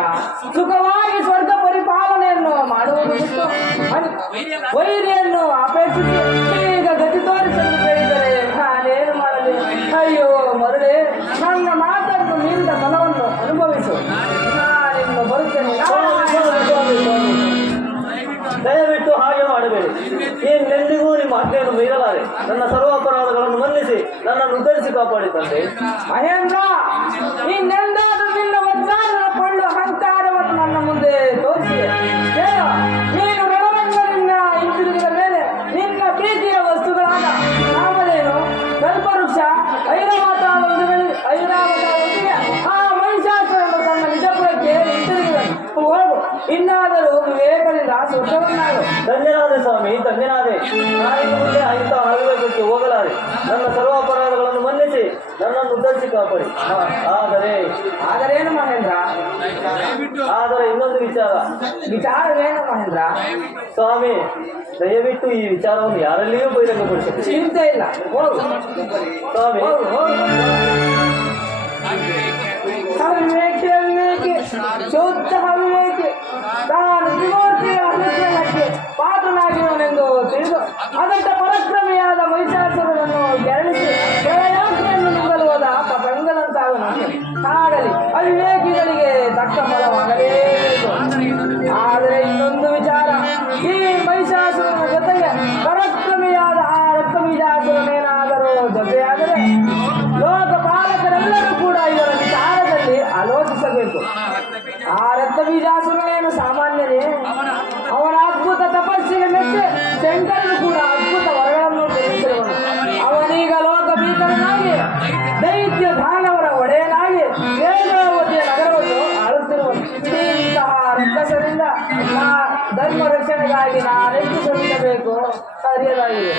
ಸುಖವಾಗಿ ಸ್ವರ್ಗ ಪರಿಪಾಲನೆಯನ್ನು ಮಾಡುವುದು ಬಿಟ್ಟು ವೈರಿಯನ್ನು ಅಪೇಕ್ಷಿಸಿ ಈಗ ಗತಿ ತೋರಿಸಲು ಹೇಳಿದರೆ ನಾನೇನು ಮಾಡಲಿ? ಅಯ್ಯೋ ಮರಳೆ, ನನ್ನ ಮಾತನ್ನು ಮೀರಿದ ಫಲವನ್ನು ಅನುಭವಿಸು. ನಾನಿನ್ನು ಬರುತ್ತೇನೆ. ದಯವಿಟ್ಟು ಹಾಗೆ ಮಾಡಬೇಡಿ. ಇನ್ನೆಂದಿಗೂ ನಿಮ್ಮ ಆಜ್ಞೆಯನ್ನು ಮೀರಲಾರೆ. ನನ್ನ ಸರ್ವ ಅಪರಾಧಗಳನ್ನು ಮನ್ನಿಸಿ ನನ್ನನ್ನು ಉದ್ಧರಿಸಿ ಕಾಪಾಡಿದಂತೆ. ಮಹೇಂದ್ರ, ಇನ್ನೆಂದಾದ್ರೂ ನಿನ್ನ ವಜ್ರಾಂಗದ ಕೊಳ್ಳು ಅಹಂಕಾರವನ್ನು ನನ್ನ ಮುಂದೆ ತೋರಿಸಿದೆ. ಹೇಳು, ನೀನು ರಣರಂಗದಿಂದ ಹಿಂತಿರುಗಿದ ಮೇಲೆ ನಿನ್ನ ಪ್ರೀತಿಯ ವಸ್ತುಗಳಾದ ರಾಮದೇನು, ಕಲ್ಪವೃಕ್ಷ, ಐರಾವತದೊಂದಿಗೆ ಆ ಮಹಿಷಾಸುರನು ತನ್ನ ನಿಜಪುರಕ್ಕೆ ಹಿಂತಿರುಗಿದನು. ಹೋಗು, ಇನ್ನಾದರೂ ವಿವೇಕದಿಂದ ಸ್ವರ್ಗವನ್ನಾಗು. ಧನ್ಯನಾದೆ ಸ್ವಾಮಿ, ಧನ್ಯನಾದೆ. ನಾನಿನ್ನು ಮುಂದೆ ಇಂಥ ಅವಿವೇಕಕ್ಕೆ ಹೋಗಲಾರೆ. ನನ್ನ ಸರ್ವ ಅಪರಾಧಗಳನ್ನು ಮನ್ನಿಸಿ ನನ್ನನ್ನು ಉದ್ಧರಿಸಿ ಕಾಪಾಡಿ. ಆದರೇನು ಮಹೇಂದ್ರ? ಆದರೆ ಇನ್ನೊಂದು ವಿಚಾರವೇನು ಮಹೇಂದ್ರ? ಸ್ವಾಮಿ, ದಯವಿಟ್ಟು ಈ ವಿಚಾರವನ್ನು ಯಾರಲ್ಲಿಯೂ ಬಹಿರಂಗಪಡಿಸಬೇಕು. ಚಿಂತೆ ಇಲ್ಲ, ಹೋಗು ಸ್ವಾಮಿ. ಹೋಗು ಹೋಗು. ಅವಿವೇಕಿ ಅವಿವೇಕಿ, ಶುದ್ಧ ಅವಿವೇಕಿ, ತಾನು ತ್ರಿಮೂರ್ತಿಯ ಅನುಗ್ರಹಕ್ಕೆ ಪಾತ್ರನಾಗಿರುವನೆಂದು ತಿಳಿದು ಅದಟ್ಟ ಪರಾಕ್ರಮಿಯಾದ ಮಹಿಷಾಸುರನನ್ನು ಕೆರಳಿಸಿ ಪ್ರಳಯಾಗ್ನಿಯನ್ನು ನುಂಗಲು ಹೋದ ಪತಂಗದಂತಾಗನು. ಆಗಲಿ, ಅವಿವೇಕಿಗಳಿಗೆ ತಕ್ಕ ಫಲವಾಗಲೇಬೇಕು. ಆದರೆ ಇನ್ನೊಂದು ವಿಚಾರ, ಈ ಮಹಿಷಾಸುರನ ಜೊತೆಗೆ ಪರಾಕ್ರಮಿಯಾದ ಆ ರಕ್ತಬೀಜಾಸುರನೇನಾದರೂ ಜೊತೆಯಾದರೆ ಲೋಕಪಾಲಕರೆಲ್ಲರೂ ಕೂಡ ಇದರ ವಿಚಾರದಲ್ಲಿ ಆಲೋಚಿಸಬೇಕು. ಆ ರಕ್ತಬೀಜಾಸುರನೇನು ಸಾಮಾನ್ಯನೇ? ಅವನ ಅದ್ಭುತ ತಪಸ್ಸಿಗೆ ಮೆಚ್ಚಿ ಶಂಕರನು ಕೂಡ ಅದ್ಭುತ ವರಗಳನ್ನು ತಿಳಿಸಿರುವನು. ಅವನೀಗ ಲೋಕಭೀಕರನಾಗಿ ದೈತ್ಯ ದಾನವರ ಒಡೆಯನಾಗಿ ವೇದಾವತಿಯ ನಗರವನ್ನು ಆಳುತ್ತಿರುವನು. ಇಂತಹ ರಕ್ಕಸರಿಂದ ಧರ್ಮ ರಕ್ಷಣೆಗಾಗಿ ನಾನೆಷ್ಟು ಶ್ರಮಿಸಬೇಕು ಅರಿಯಲಾಗಿದೆ.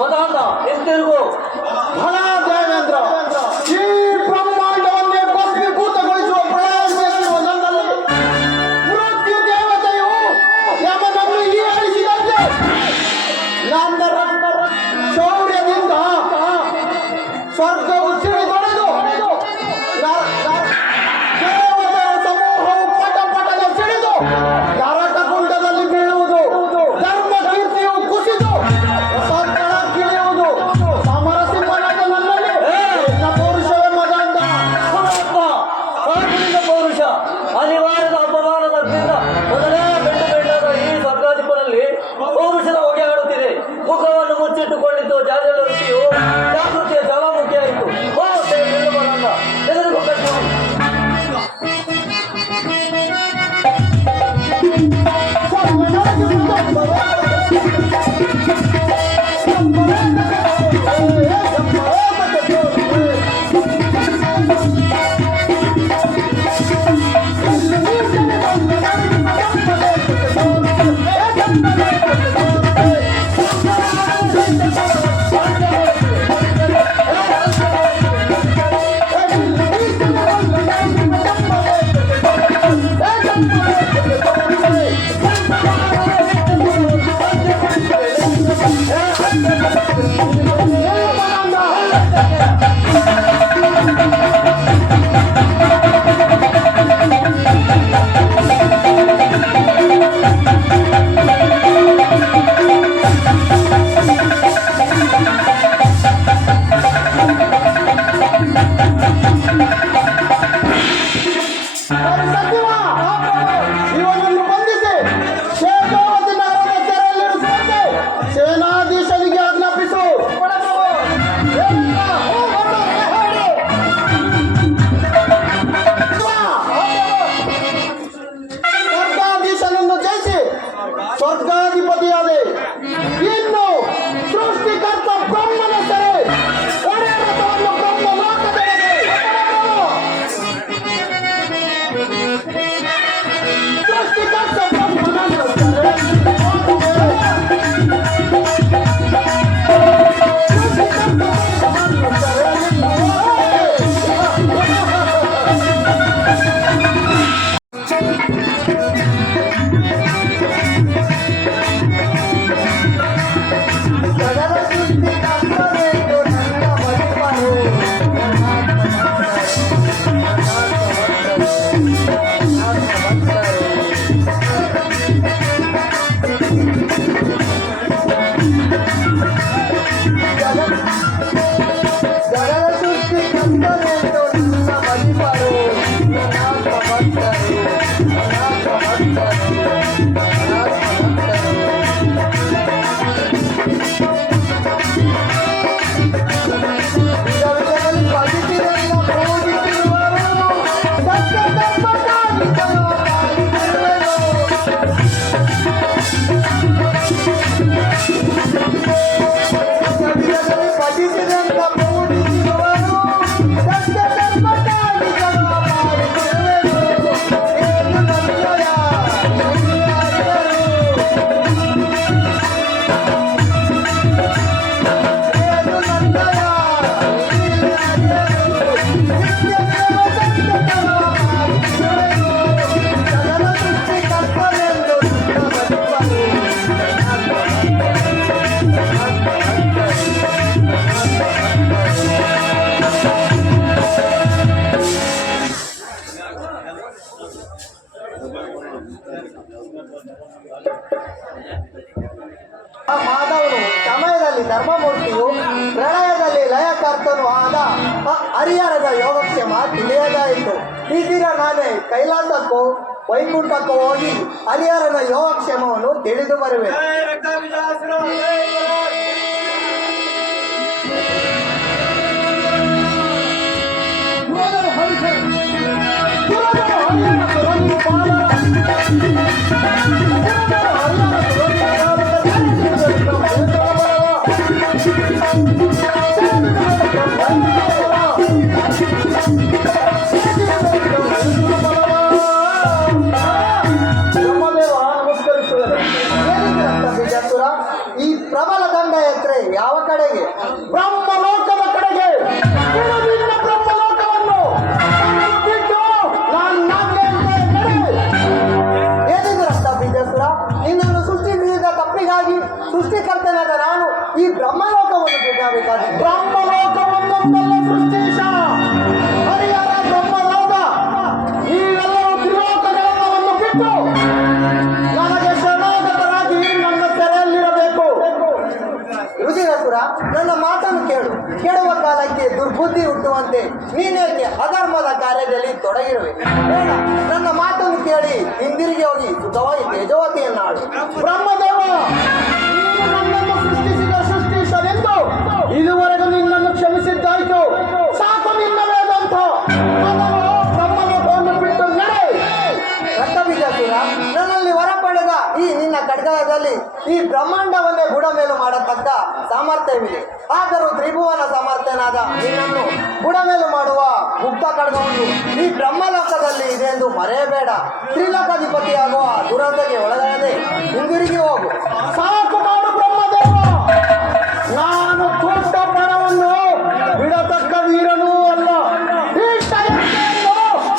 ಮದಾಂಧ ಎಂತಿರುಗು ಫಲ ದೇವೇಂದ್ರ, ಈ ಬ್ರಹ್ಮಾಂಡವನ್ನೇ ಭಸ್ಮೀಭೂತಗೊಳಿಸುವ ಪ್ರಯಾಸದಲ್ಲಿರುವ ನನ್ನಲ್ಲಿ ಮೃತ್ಯು ದೇವತೆಯು ಯಮನನ್ನು ಹೀಯಾಳಿಸಿದಂತೆ ನನ್ನ ಶೌರ್ಯದಿಂದ ಸ್ವರ್ಗವು ಸಿಡಿದೊಡೆದು ದೇವತೆಯ ಸಮೂಹವು ಪಟ ಪಟದ ಸಿಡಿದು ನರಕಕುಂಡದಲ್ಲಿ ಬೀಳುವುದು, ಧರ್ಮ ಕೀರ್ತಿಯು ಕುಸಿದು ಸಮರಸಿಂಹನಾದ ನನ್ನಲ್ಲಿ ಪೌರುಷವೇ ಮದಾಂಧ. ಪೌರುಷ ಅನಿವಾರ್ಯದ ಅಪಮಾನದಿಂದ ಮೊದಲೇ ಬೆಂಡಾದ ಈ ಸ್ವರ್ಗಾಧಿಪನಲ್ಲಿ ಪೌರುಷದ ಹೊಗೆ ಆಡುತ್ತಿದೆ. ಮುಖವನ್ನು ಮುಚ್ಚಿಟ್ಟುಕೊಂಡಿದ್ದು ಜಾಜಲವೃತ್ತಿಯು ಜಾಗೃತಿಯ ಜಲಮುಖಿಯಾಯಿತು. ತೆಗೆದುಕೊಂಡು ಇವನನ್ನು ಬಂಧಿಸಿ ಶೇಖಾವತಿ ನಗರದ ಸೆರೆಯಲ್ಲಿರಿಸುವಂತೆ ಸೇನಾಧೀಶನಿಗೆ ಆಜ್ಞಾಪಿಸು. ಸ್ವರ್ಗಾಧೀಶನನ್ನು ಜಯಿಸಿ ಸ್ವರ್ಗಾಧಿಪತಿಯಾದೆ. ಇನ್ನು ಸೃಷ್ಟಿಕರ್ತ ಬ್ರಹ್ಮನ ಸೆರೆ ಒಡೆಯರಥವನ್ನು ಬ್ರಹ್ಮ ಲೋಕದೆಡೆಗೆ ಸೃಷ್ಟಿಕರ್ತ ಬ್ರಹ್ಮನನ್ನು ಸೃಷ್ಟಿ ಧರ್ಮಮೂರ್ತಿಯು ಪ್ರಳಯದಲ್ಲಿ ಲಯಕರ್ತನು ಆದ ಹರಿಹರದ ಯೋಗಕ್ಷೇಮ ತಿಳಿಯದಾಯಿತು. ಈ ದಿನ ನಾನೇ ಕೈಲಾಸಕ್ಕೂ ವೈಕುಂಠಕ್ಕೂ ಹೋಗಿ ಹರಿಹರನ ಯೋಗಕ್ಷೇಮವನ್ನು ತಿಳಿದು ಬರುವೆ. ಈ ಪ್ರಬಲ ದಂಡ ಯಾತ್ರೆ ಯಾವ ಕಡೆಗೆ? ಬ್ರಹ್ಮಲೋಕದ ಕಡೆಗೆ. ನಿನ್ನ ಬ್ರಹ್ಮಲೋಕವನ್ನು ಬಿಟ್ಟು ಏನಿದ್ರಷ್ಟ ಬೀಜಾಸುರ? ನಿನ್ನನ್ನು ಸೃಷ್ಟಿಸಿದ ತಪ್ಪಿಗಾಗಿ ಸೃಷ್ಟಿಕರ್ತನಾದ ನಾನು ಈ ಬ್ರಹ್ಮಲೋಕವನ್ನು ಬಿಡಬೇಕಾದ ಬ್ರಹ್ಮಲೋಕವನ್ನೊಂದಲ್ಲ ಸೃಷ್ಟಿಸ ಹರಿಹರ ಬ್ರಹ್ಮಲೋಕ. ನೀವೆಲ್ಲರೂ ತ್ರಿಲೋಕಗಳನ್ನು ಬಿಟ್ಟು ನನಗೆ ಶರಣಾಗತರಾಗಿ ನನ್ನ ಸೆರೆಯಲ್ಲಿರಬೇಕು. ರುಜಿರಸುರ, ನನ್ನ ಮಾತನ್ನು ಕೇಳುವ ಕಾಲಕ್ಕೆ ದುರ್ಬುದ್ಧಿ ಹುಟ್ಟುವಂತೆ ನೀನೇಕೆ ಅಧರ್ಮದ ಕಾರ್ಯದಲ್ಲಿ ತೊಡಗಿರುವೆ? ಬೇಡ, ನನ್ನ ಮಾತನ್ನು ಕೇಳಿ ಹಿಂದಿರುಗಿ ಹೋಗಿ ಸುಖವಾಗಿ ತೇಜೋವತಿಯನ್ನಾಡು. ಬ್ರಹ್ಮದೇವ, ನೀನು ನನ್ನನ್ನು ಸೃಷ್ಟಿಸನೆಂದು ಇದುವರೆಗೂ ನಿನ್ನನ್ನು ಕ್ಷಮಿಸಿದ್ದಾಯ್ತು. ಸಾಕು ನಿನ್ನ ವೇದಾಂತ. ಬ್ರಹ್ಮಲೋಕವನ್ನು ಬಿಟ್ಟು ನಡೆ. ರಕ್ತಬೀಜಾಸುರ, ನನ್ನಲ್ಲಿ ವರ ಪಡೆದ ಈ ನಿನ್ನ ಖಡ್ಗದಲ್ಲಿ ಈ ಬ್ರಹ್ಮಾಂಡವನ್ನೇ ಬುಡಮೇಲು ಮಾಡತಕ್ಕ ಸಾಮರ್ಥ್ಯವಿದೆ. ಆದರೂ ತ್ರಿಭುವನ ಸಮರ್ಥನಾದ ನಿನ್ನನ್ನು ಬುಡಮೇಲು ಮಾಡುವ ಮುಕ್ತ ಖಡ್ಗವನ್ನು ಈ ಬ್ರಹ್ಮಲೋಕದಲ್ಲಿ ಇದೆ ಎಂದು ಮರೆಯಬೇಡ. ತ್ರಿಲೋಕಾಧಿಪತಿಯಾಗುವ ದುರಂತಕ್ಕೆ ಒಳಗಾಗದೆ ಹಿಂದಿರುಗಿ ಹೋಗು. ಸಾಕು ಮಾಡು ಬ್ರಹ್ಮದೇವ. ನಾನು ತುಷ್ಟ ಪ್ರಾಣವನ್ನು ಬಿಡತಕ್ಕ ವೀರನೂ ಅಲ್ಲ,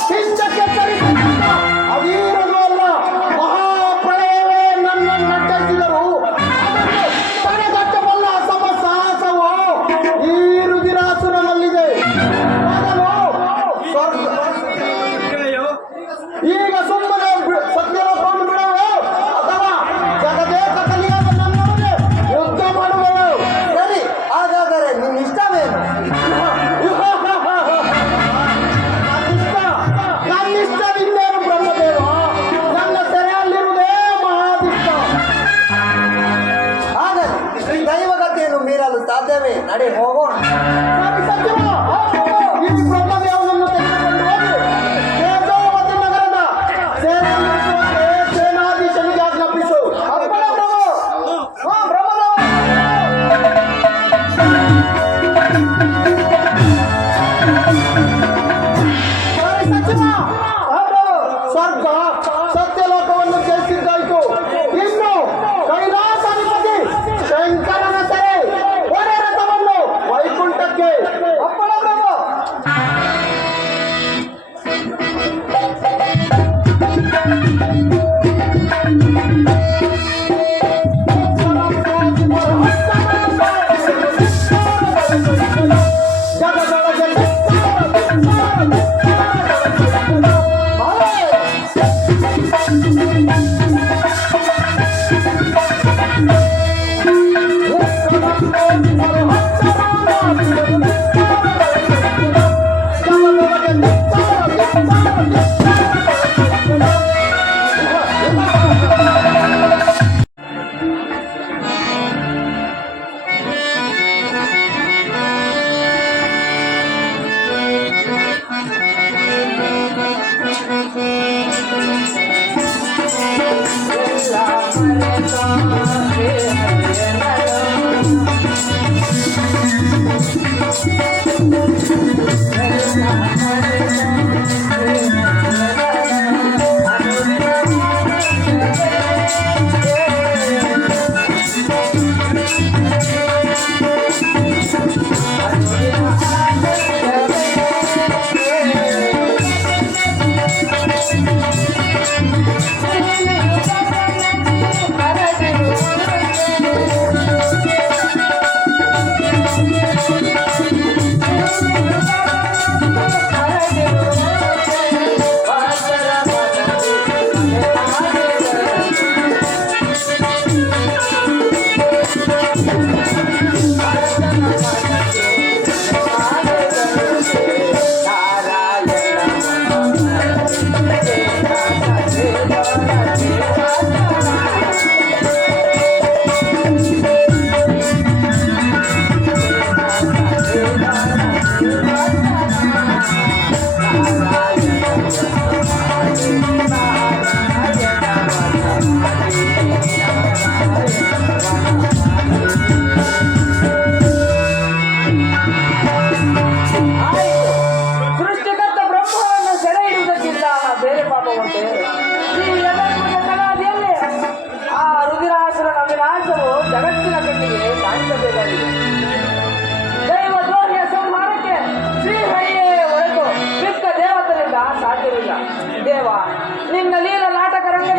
ಹಿಂದಕ್ಕೆ ಸರಿಸತಕ್ಕ ಅವೀರನೂ ಅಲ್ಲ. ಮಹಾಪ್ರಳಯವೇ ನನ್ನ ನಟ್ಟಿಸಿದರು ತಡೆಗಟ್ಟಬಲ್ಲ ಸಮ ಸಾಹಸವು ಈ ರುಜಿರಾಸುರನಲ್ಲಿದೆ. ಈಗ ಸುಮ್ಮನೆ ಸತ್ಯವನ್ನು ಕೊಂಡು ಬಿಡವೋ ಅಥವಾ ಜಗದೇಕ ಕಲಿಯಾದ ನನ್ನವರೇ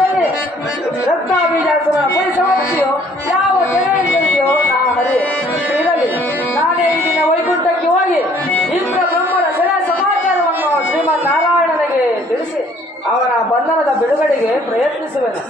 ಸಮಯದಲ್ಲಿ ರಕ್ತ ಬೀಜಾಸುರ ಪರಿಸಮರ್ತಿಯೋ ಯಾವ ತೆರೆಯೋ ನಾ ಹರಿ ಇರಲಿ. ನಾನೇ ಈ ದಿನ ವೈಕುಂಠಕ್ಕೆ ಹೋಗಿ ಇಂದ್ರ ಬ್ರಹ್ಮರ ಸೆರೆ ಸಮಾಚಾರವನ್ನು ಶ್ರೀಮನ್ ನಾರಾಯಣನಿಗೆ ತಿಳಿಸಿ ಅವನ ಬಂಧನದ ಬಿಡುಗಡೆಗೆ ಪ್ರಯತ್ನಿಸುವೆನು.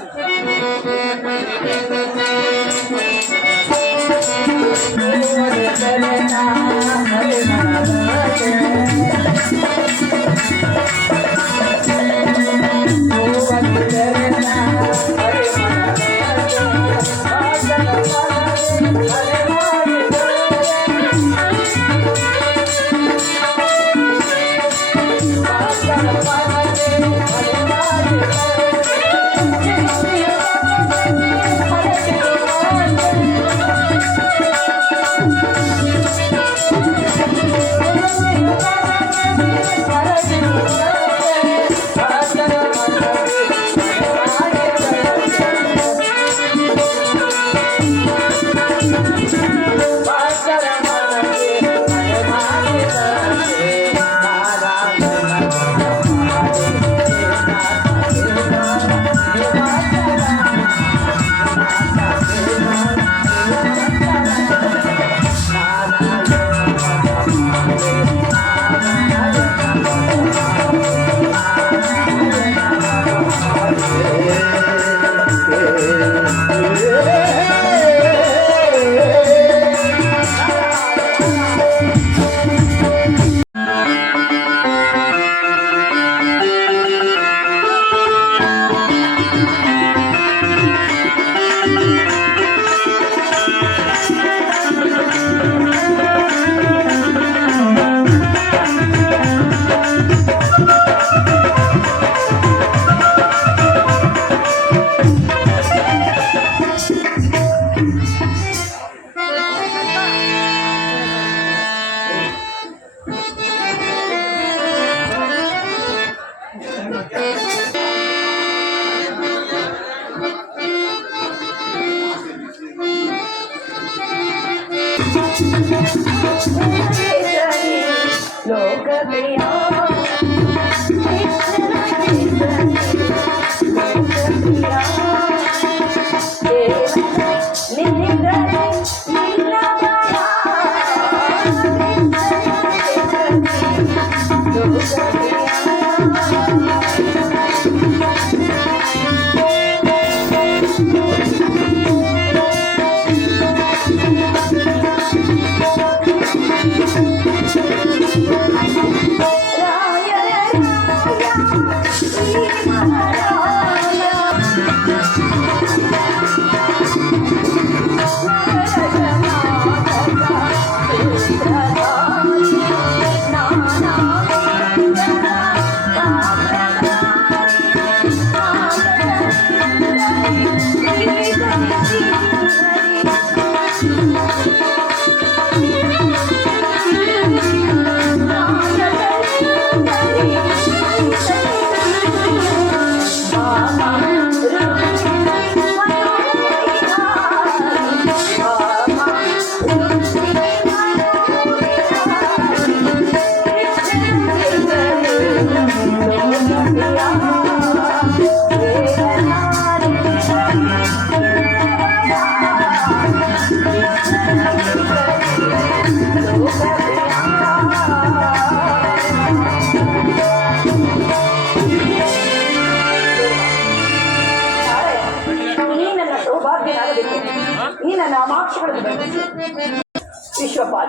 ವಿಶ್ವಪಾಲ,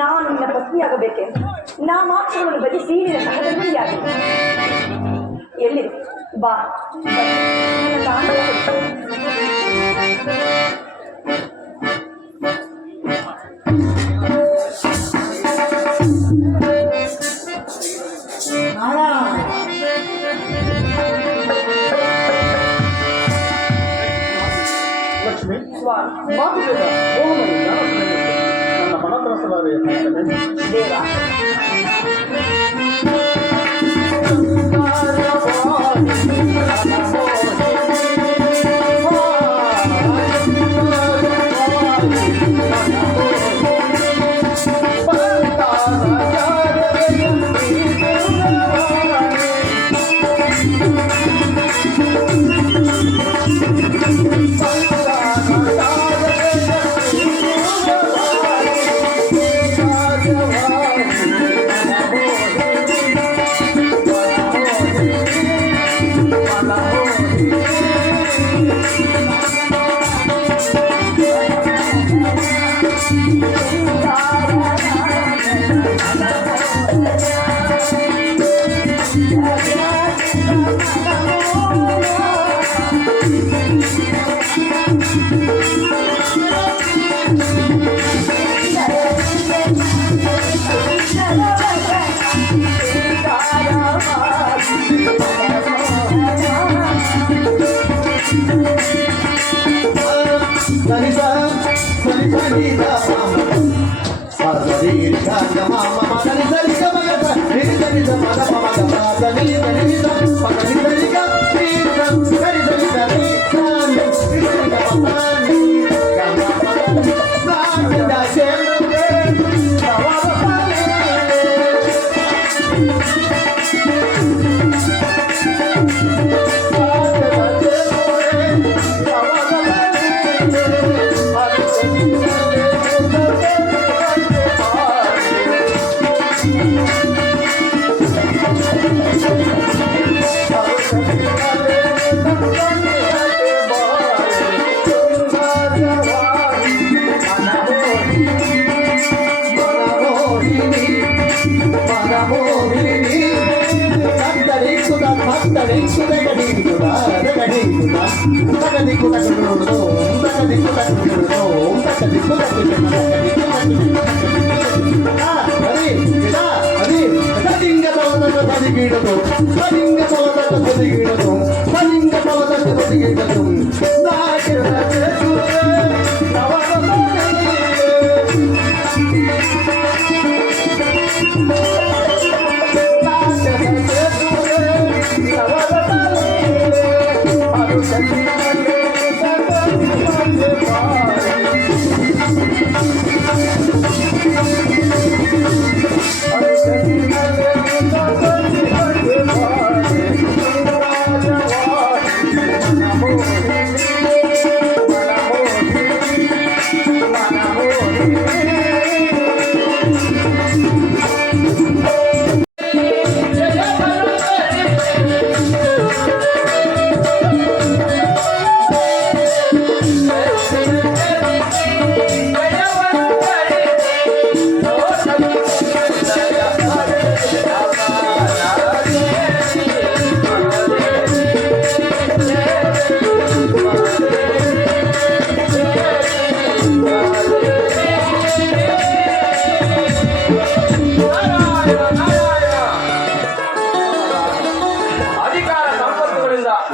ನಾನು ನಿನ್ನ ಪತ್ನಿಯಾಗಬೇಕೆ? ನಾಮಾಕ್ಷರವನ್ನು ಬದಿಸಿ ನಿನ್ನ ಸಹಧರ್ಮಿಯಾಗಿ ಎಲ್ಲಿ ಬಾ ಲಕ್ಷ್ಮಿ, ಸ್ವಾಮಿ ಮಾತುಕತೆ ನನ್ನ ಮನ ತರಿಸಲಾರೆ ದೇವ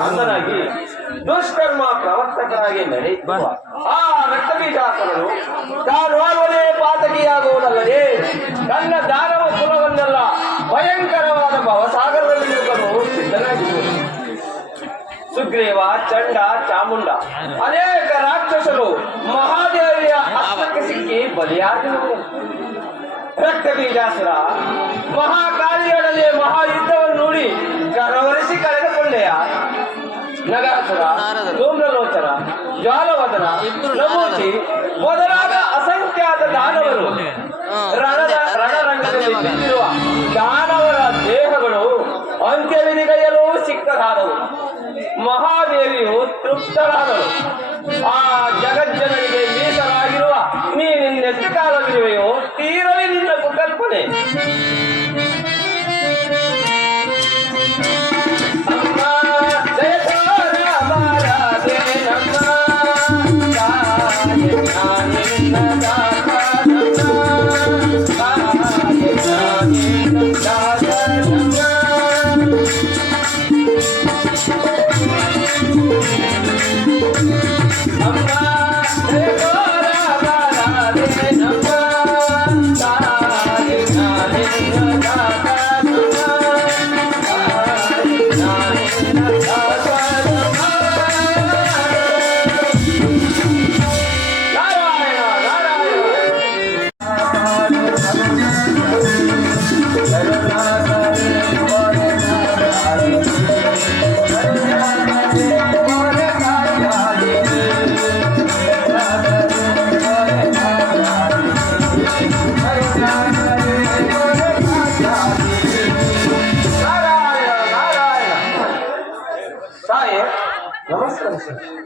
ಅಂಧನಾಗಿ ದುಷ್ಕರ್ಮ ಪ್ರವರ್ತಕನಾಗಿ ನಡೆಯುವ ಆ ರಕ್ತಬೀಜಾಸುರನು ತಾನು ಪಾತಕಿಯಾಗುವುದಲ್ಲದೆ ತನ್ನ ದಾನವ ಕುಲವನ್ನೆಲ್ಲ ಭಯಂಕರವಾದ ಭವಸಾಗರದಲ್ಲಿ ಮುಳುಗಲು ಸಿದ್ಧನಾಗಿರುವುದು. ಸುಗ್ರೀವ, ಚಂಡ, ಚಾಮುಂಡ ಅನೇಕ ರಾಕ್ಷಸರು ಮಹಾದೇವಿಯ ಅಸ್ತ್ರಕ್ಕೆ ಸಿಕ್ಕಿ ಬಲಿಯಾಗಿರುವರು. ರಕ್ತಬೀಜಾಸುರ ಮಹಾಕಾಳಿಯೊಡನೆ ಮಹಾಯುದ್ಧವನ್ನು ನೋಡಿ ಕರವರಿಸಿ ಕಳೆದುಕೊಂಡೆಯ. ನಗಾಸುರ, ಧೂಮ್ರಲೋಚನ, ಜ್ವಾಲವದನ, ನಮೂತಿ ಮೊದಲಾದ ಅಸಂಖ್ಯಾತ ದಾನವರು ರಣರಂಗದಲ್ಲಿ ಬಿದ್ದಿರುವ ದಾನವರ ದೇಹಗಳು ಅಂತ್ಯವಿಧಿಗೈಯಲು ಸಿಕ್ಕದಾದವು. ಮಹಾದೇವಿಯು ತೃಪ್ತರಾದಳು. ಆ ಜಗಜ್ಜನರಿಗೆ ಮೀಸಲಾಗಿರುವ ನೀನಿನ್ನೆಷ್ಟು ಕಾಲವಿರುವೆಯೋ ತೀರಲಿ ನಿನ್ನ ಕುಕಲ್ಪನೆ.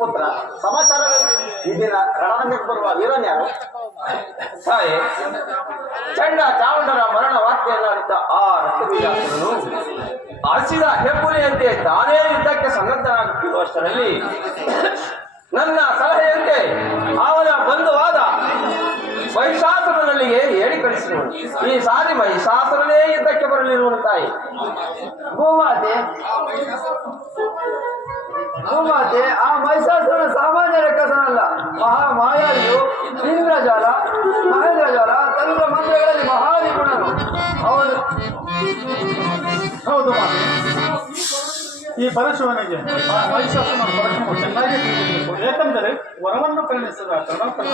ಪುತ್ರ ಸಮಾಚಾರ ಇದೀನ ರಣರಂಗಕ್ಕೆ ಬರುವ ವೀರನ್ಯಾರು? ಸಾಯೇ, ಚಂಡ ಚಾಮುಂಡರ ಮರಣ ವಾರ್ತೆಯನ್ನಾಡಿದ್ದ ಆ ರಕ್ತಬೀಜಾಸುರನು ಹಸಿದ ಹೆಬ್ಬುಲಿಯಂತೆ ತಾನೇ ಯುದ್ಧಕ್ಕೆ ಸನ್ನದ್ಧನಾಗುತ್ತಿರುವಷ್ಟರಲ್ಲಿ ನನ್ನ ಸಲಹೆಯಂತೆ ಅವನ ಬಂಧುವಾದ ಮಹಿಷಾಸುರನಲ್ಲಿಗೆ ಹೇಳಿ ಕಳಿಸಿರುವನು. ಈ ಸಾರಿ ಮಹಿಷಾಸುರನೇ ಯುದ್ಧಕ್ಕೆ ಬರಲಿರುವನು. ತಾಯಿ ಭೂಮಾತೆ, ಆ ಮಹಿಷಾಸುರನ ಸಾಮಾನ್ಯ ರಕ್ಕಸನಲ್ಲ. ಮಹಾಮಾಯಾವಿಯು ಇಂದ್ರಜಾಲ, ಮಹೇಂದ್ರಜಾಲ, ತಂತ್ರ ಮಂತ್ರಗಳಲ್ಲಿ ಮಹಾ ಈ ಪರಶುವನಿಗೆ ಮಹಿಷಾಸುರನ ಪರಾಕ್ರಮ ಚೆನ್ನಾಗಿ ತಿಳಿದಿರಬೇಕು. ಏಕೆಂದರೆ ವರವನ್ನು ಕರುಣಿಸಿದ ಕರುಣಾಕರ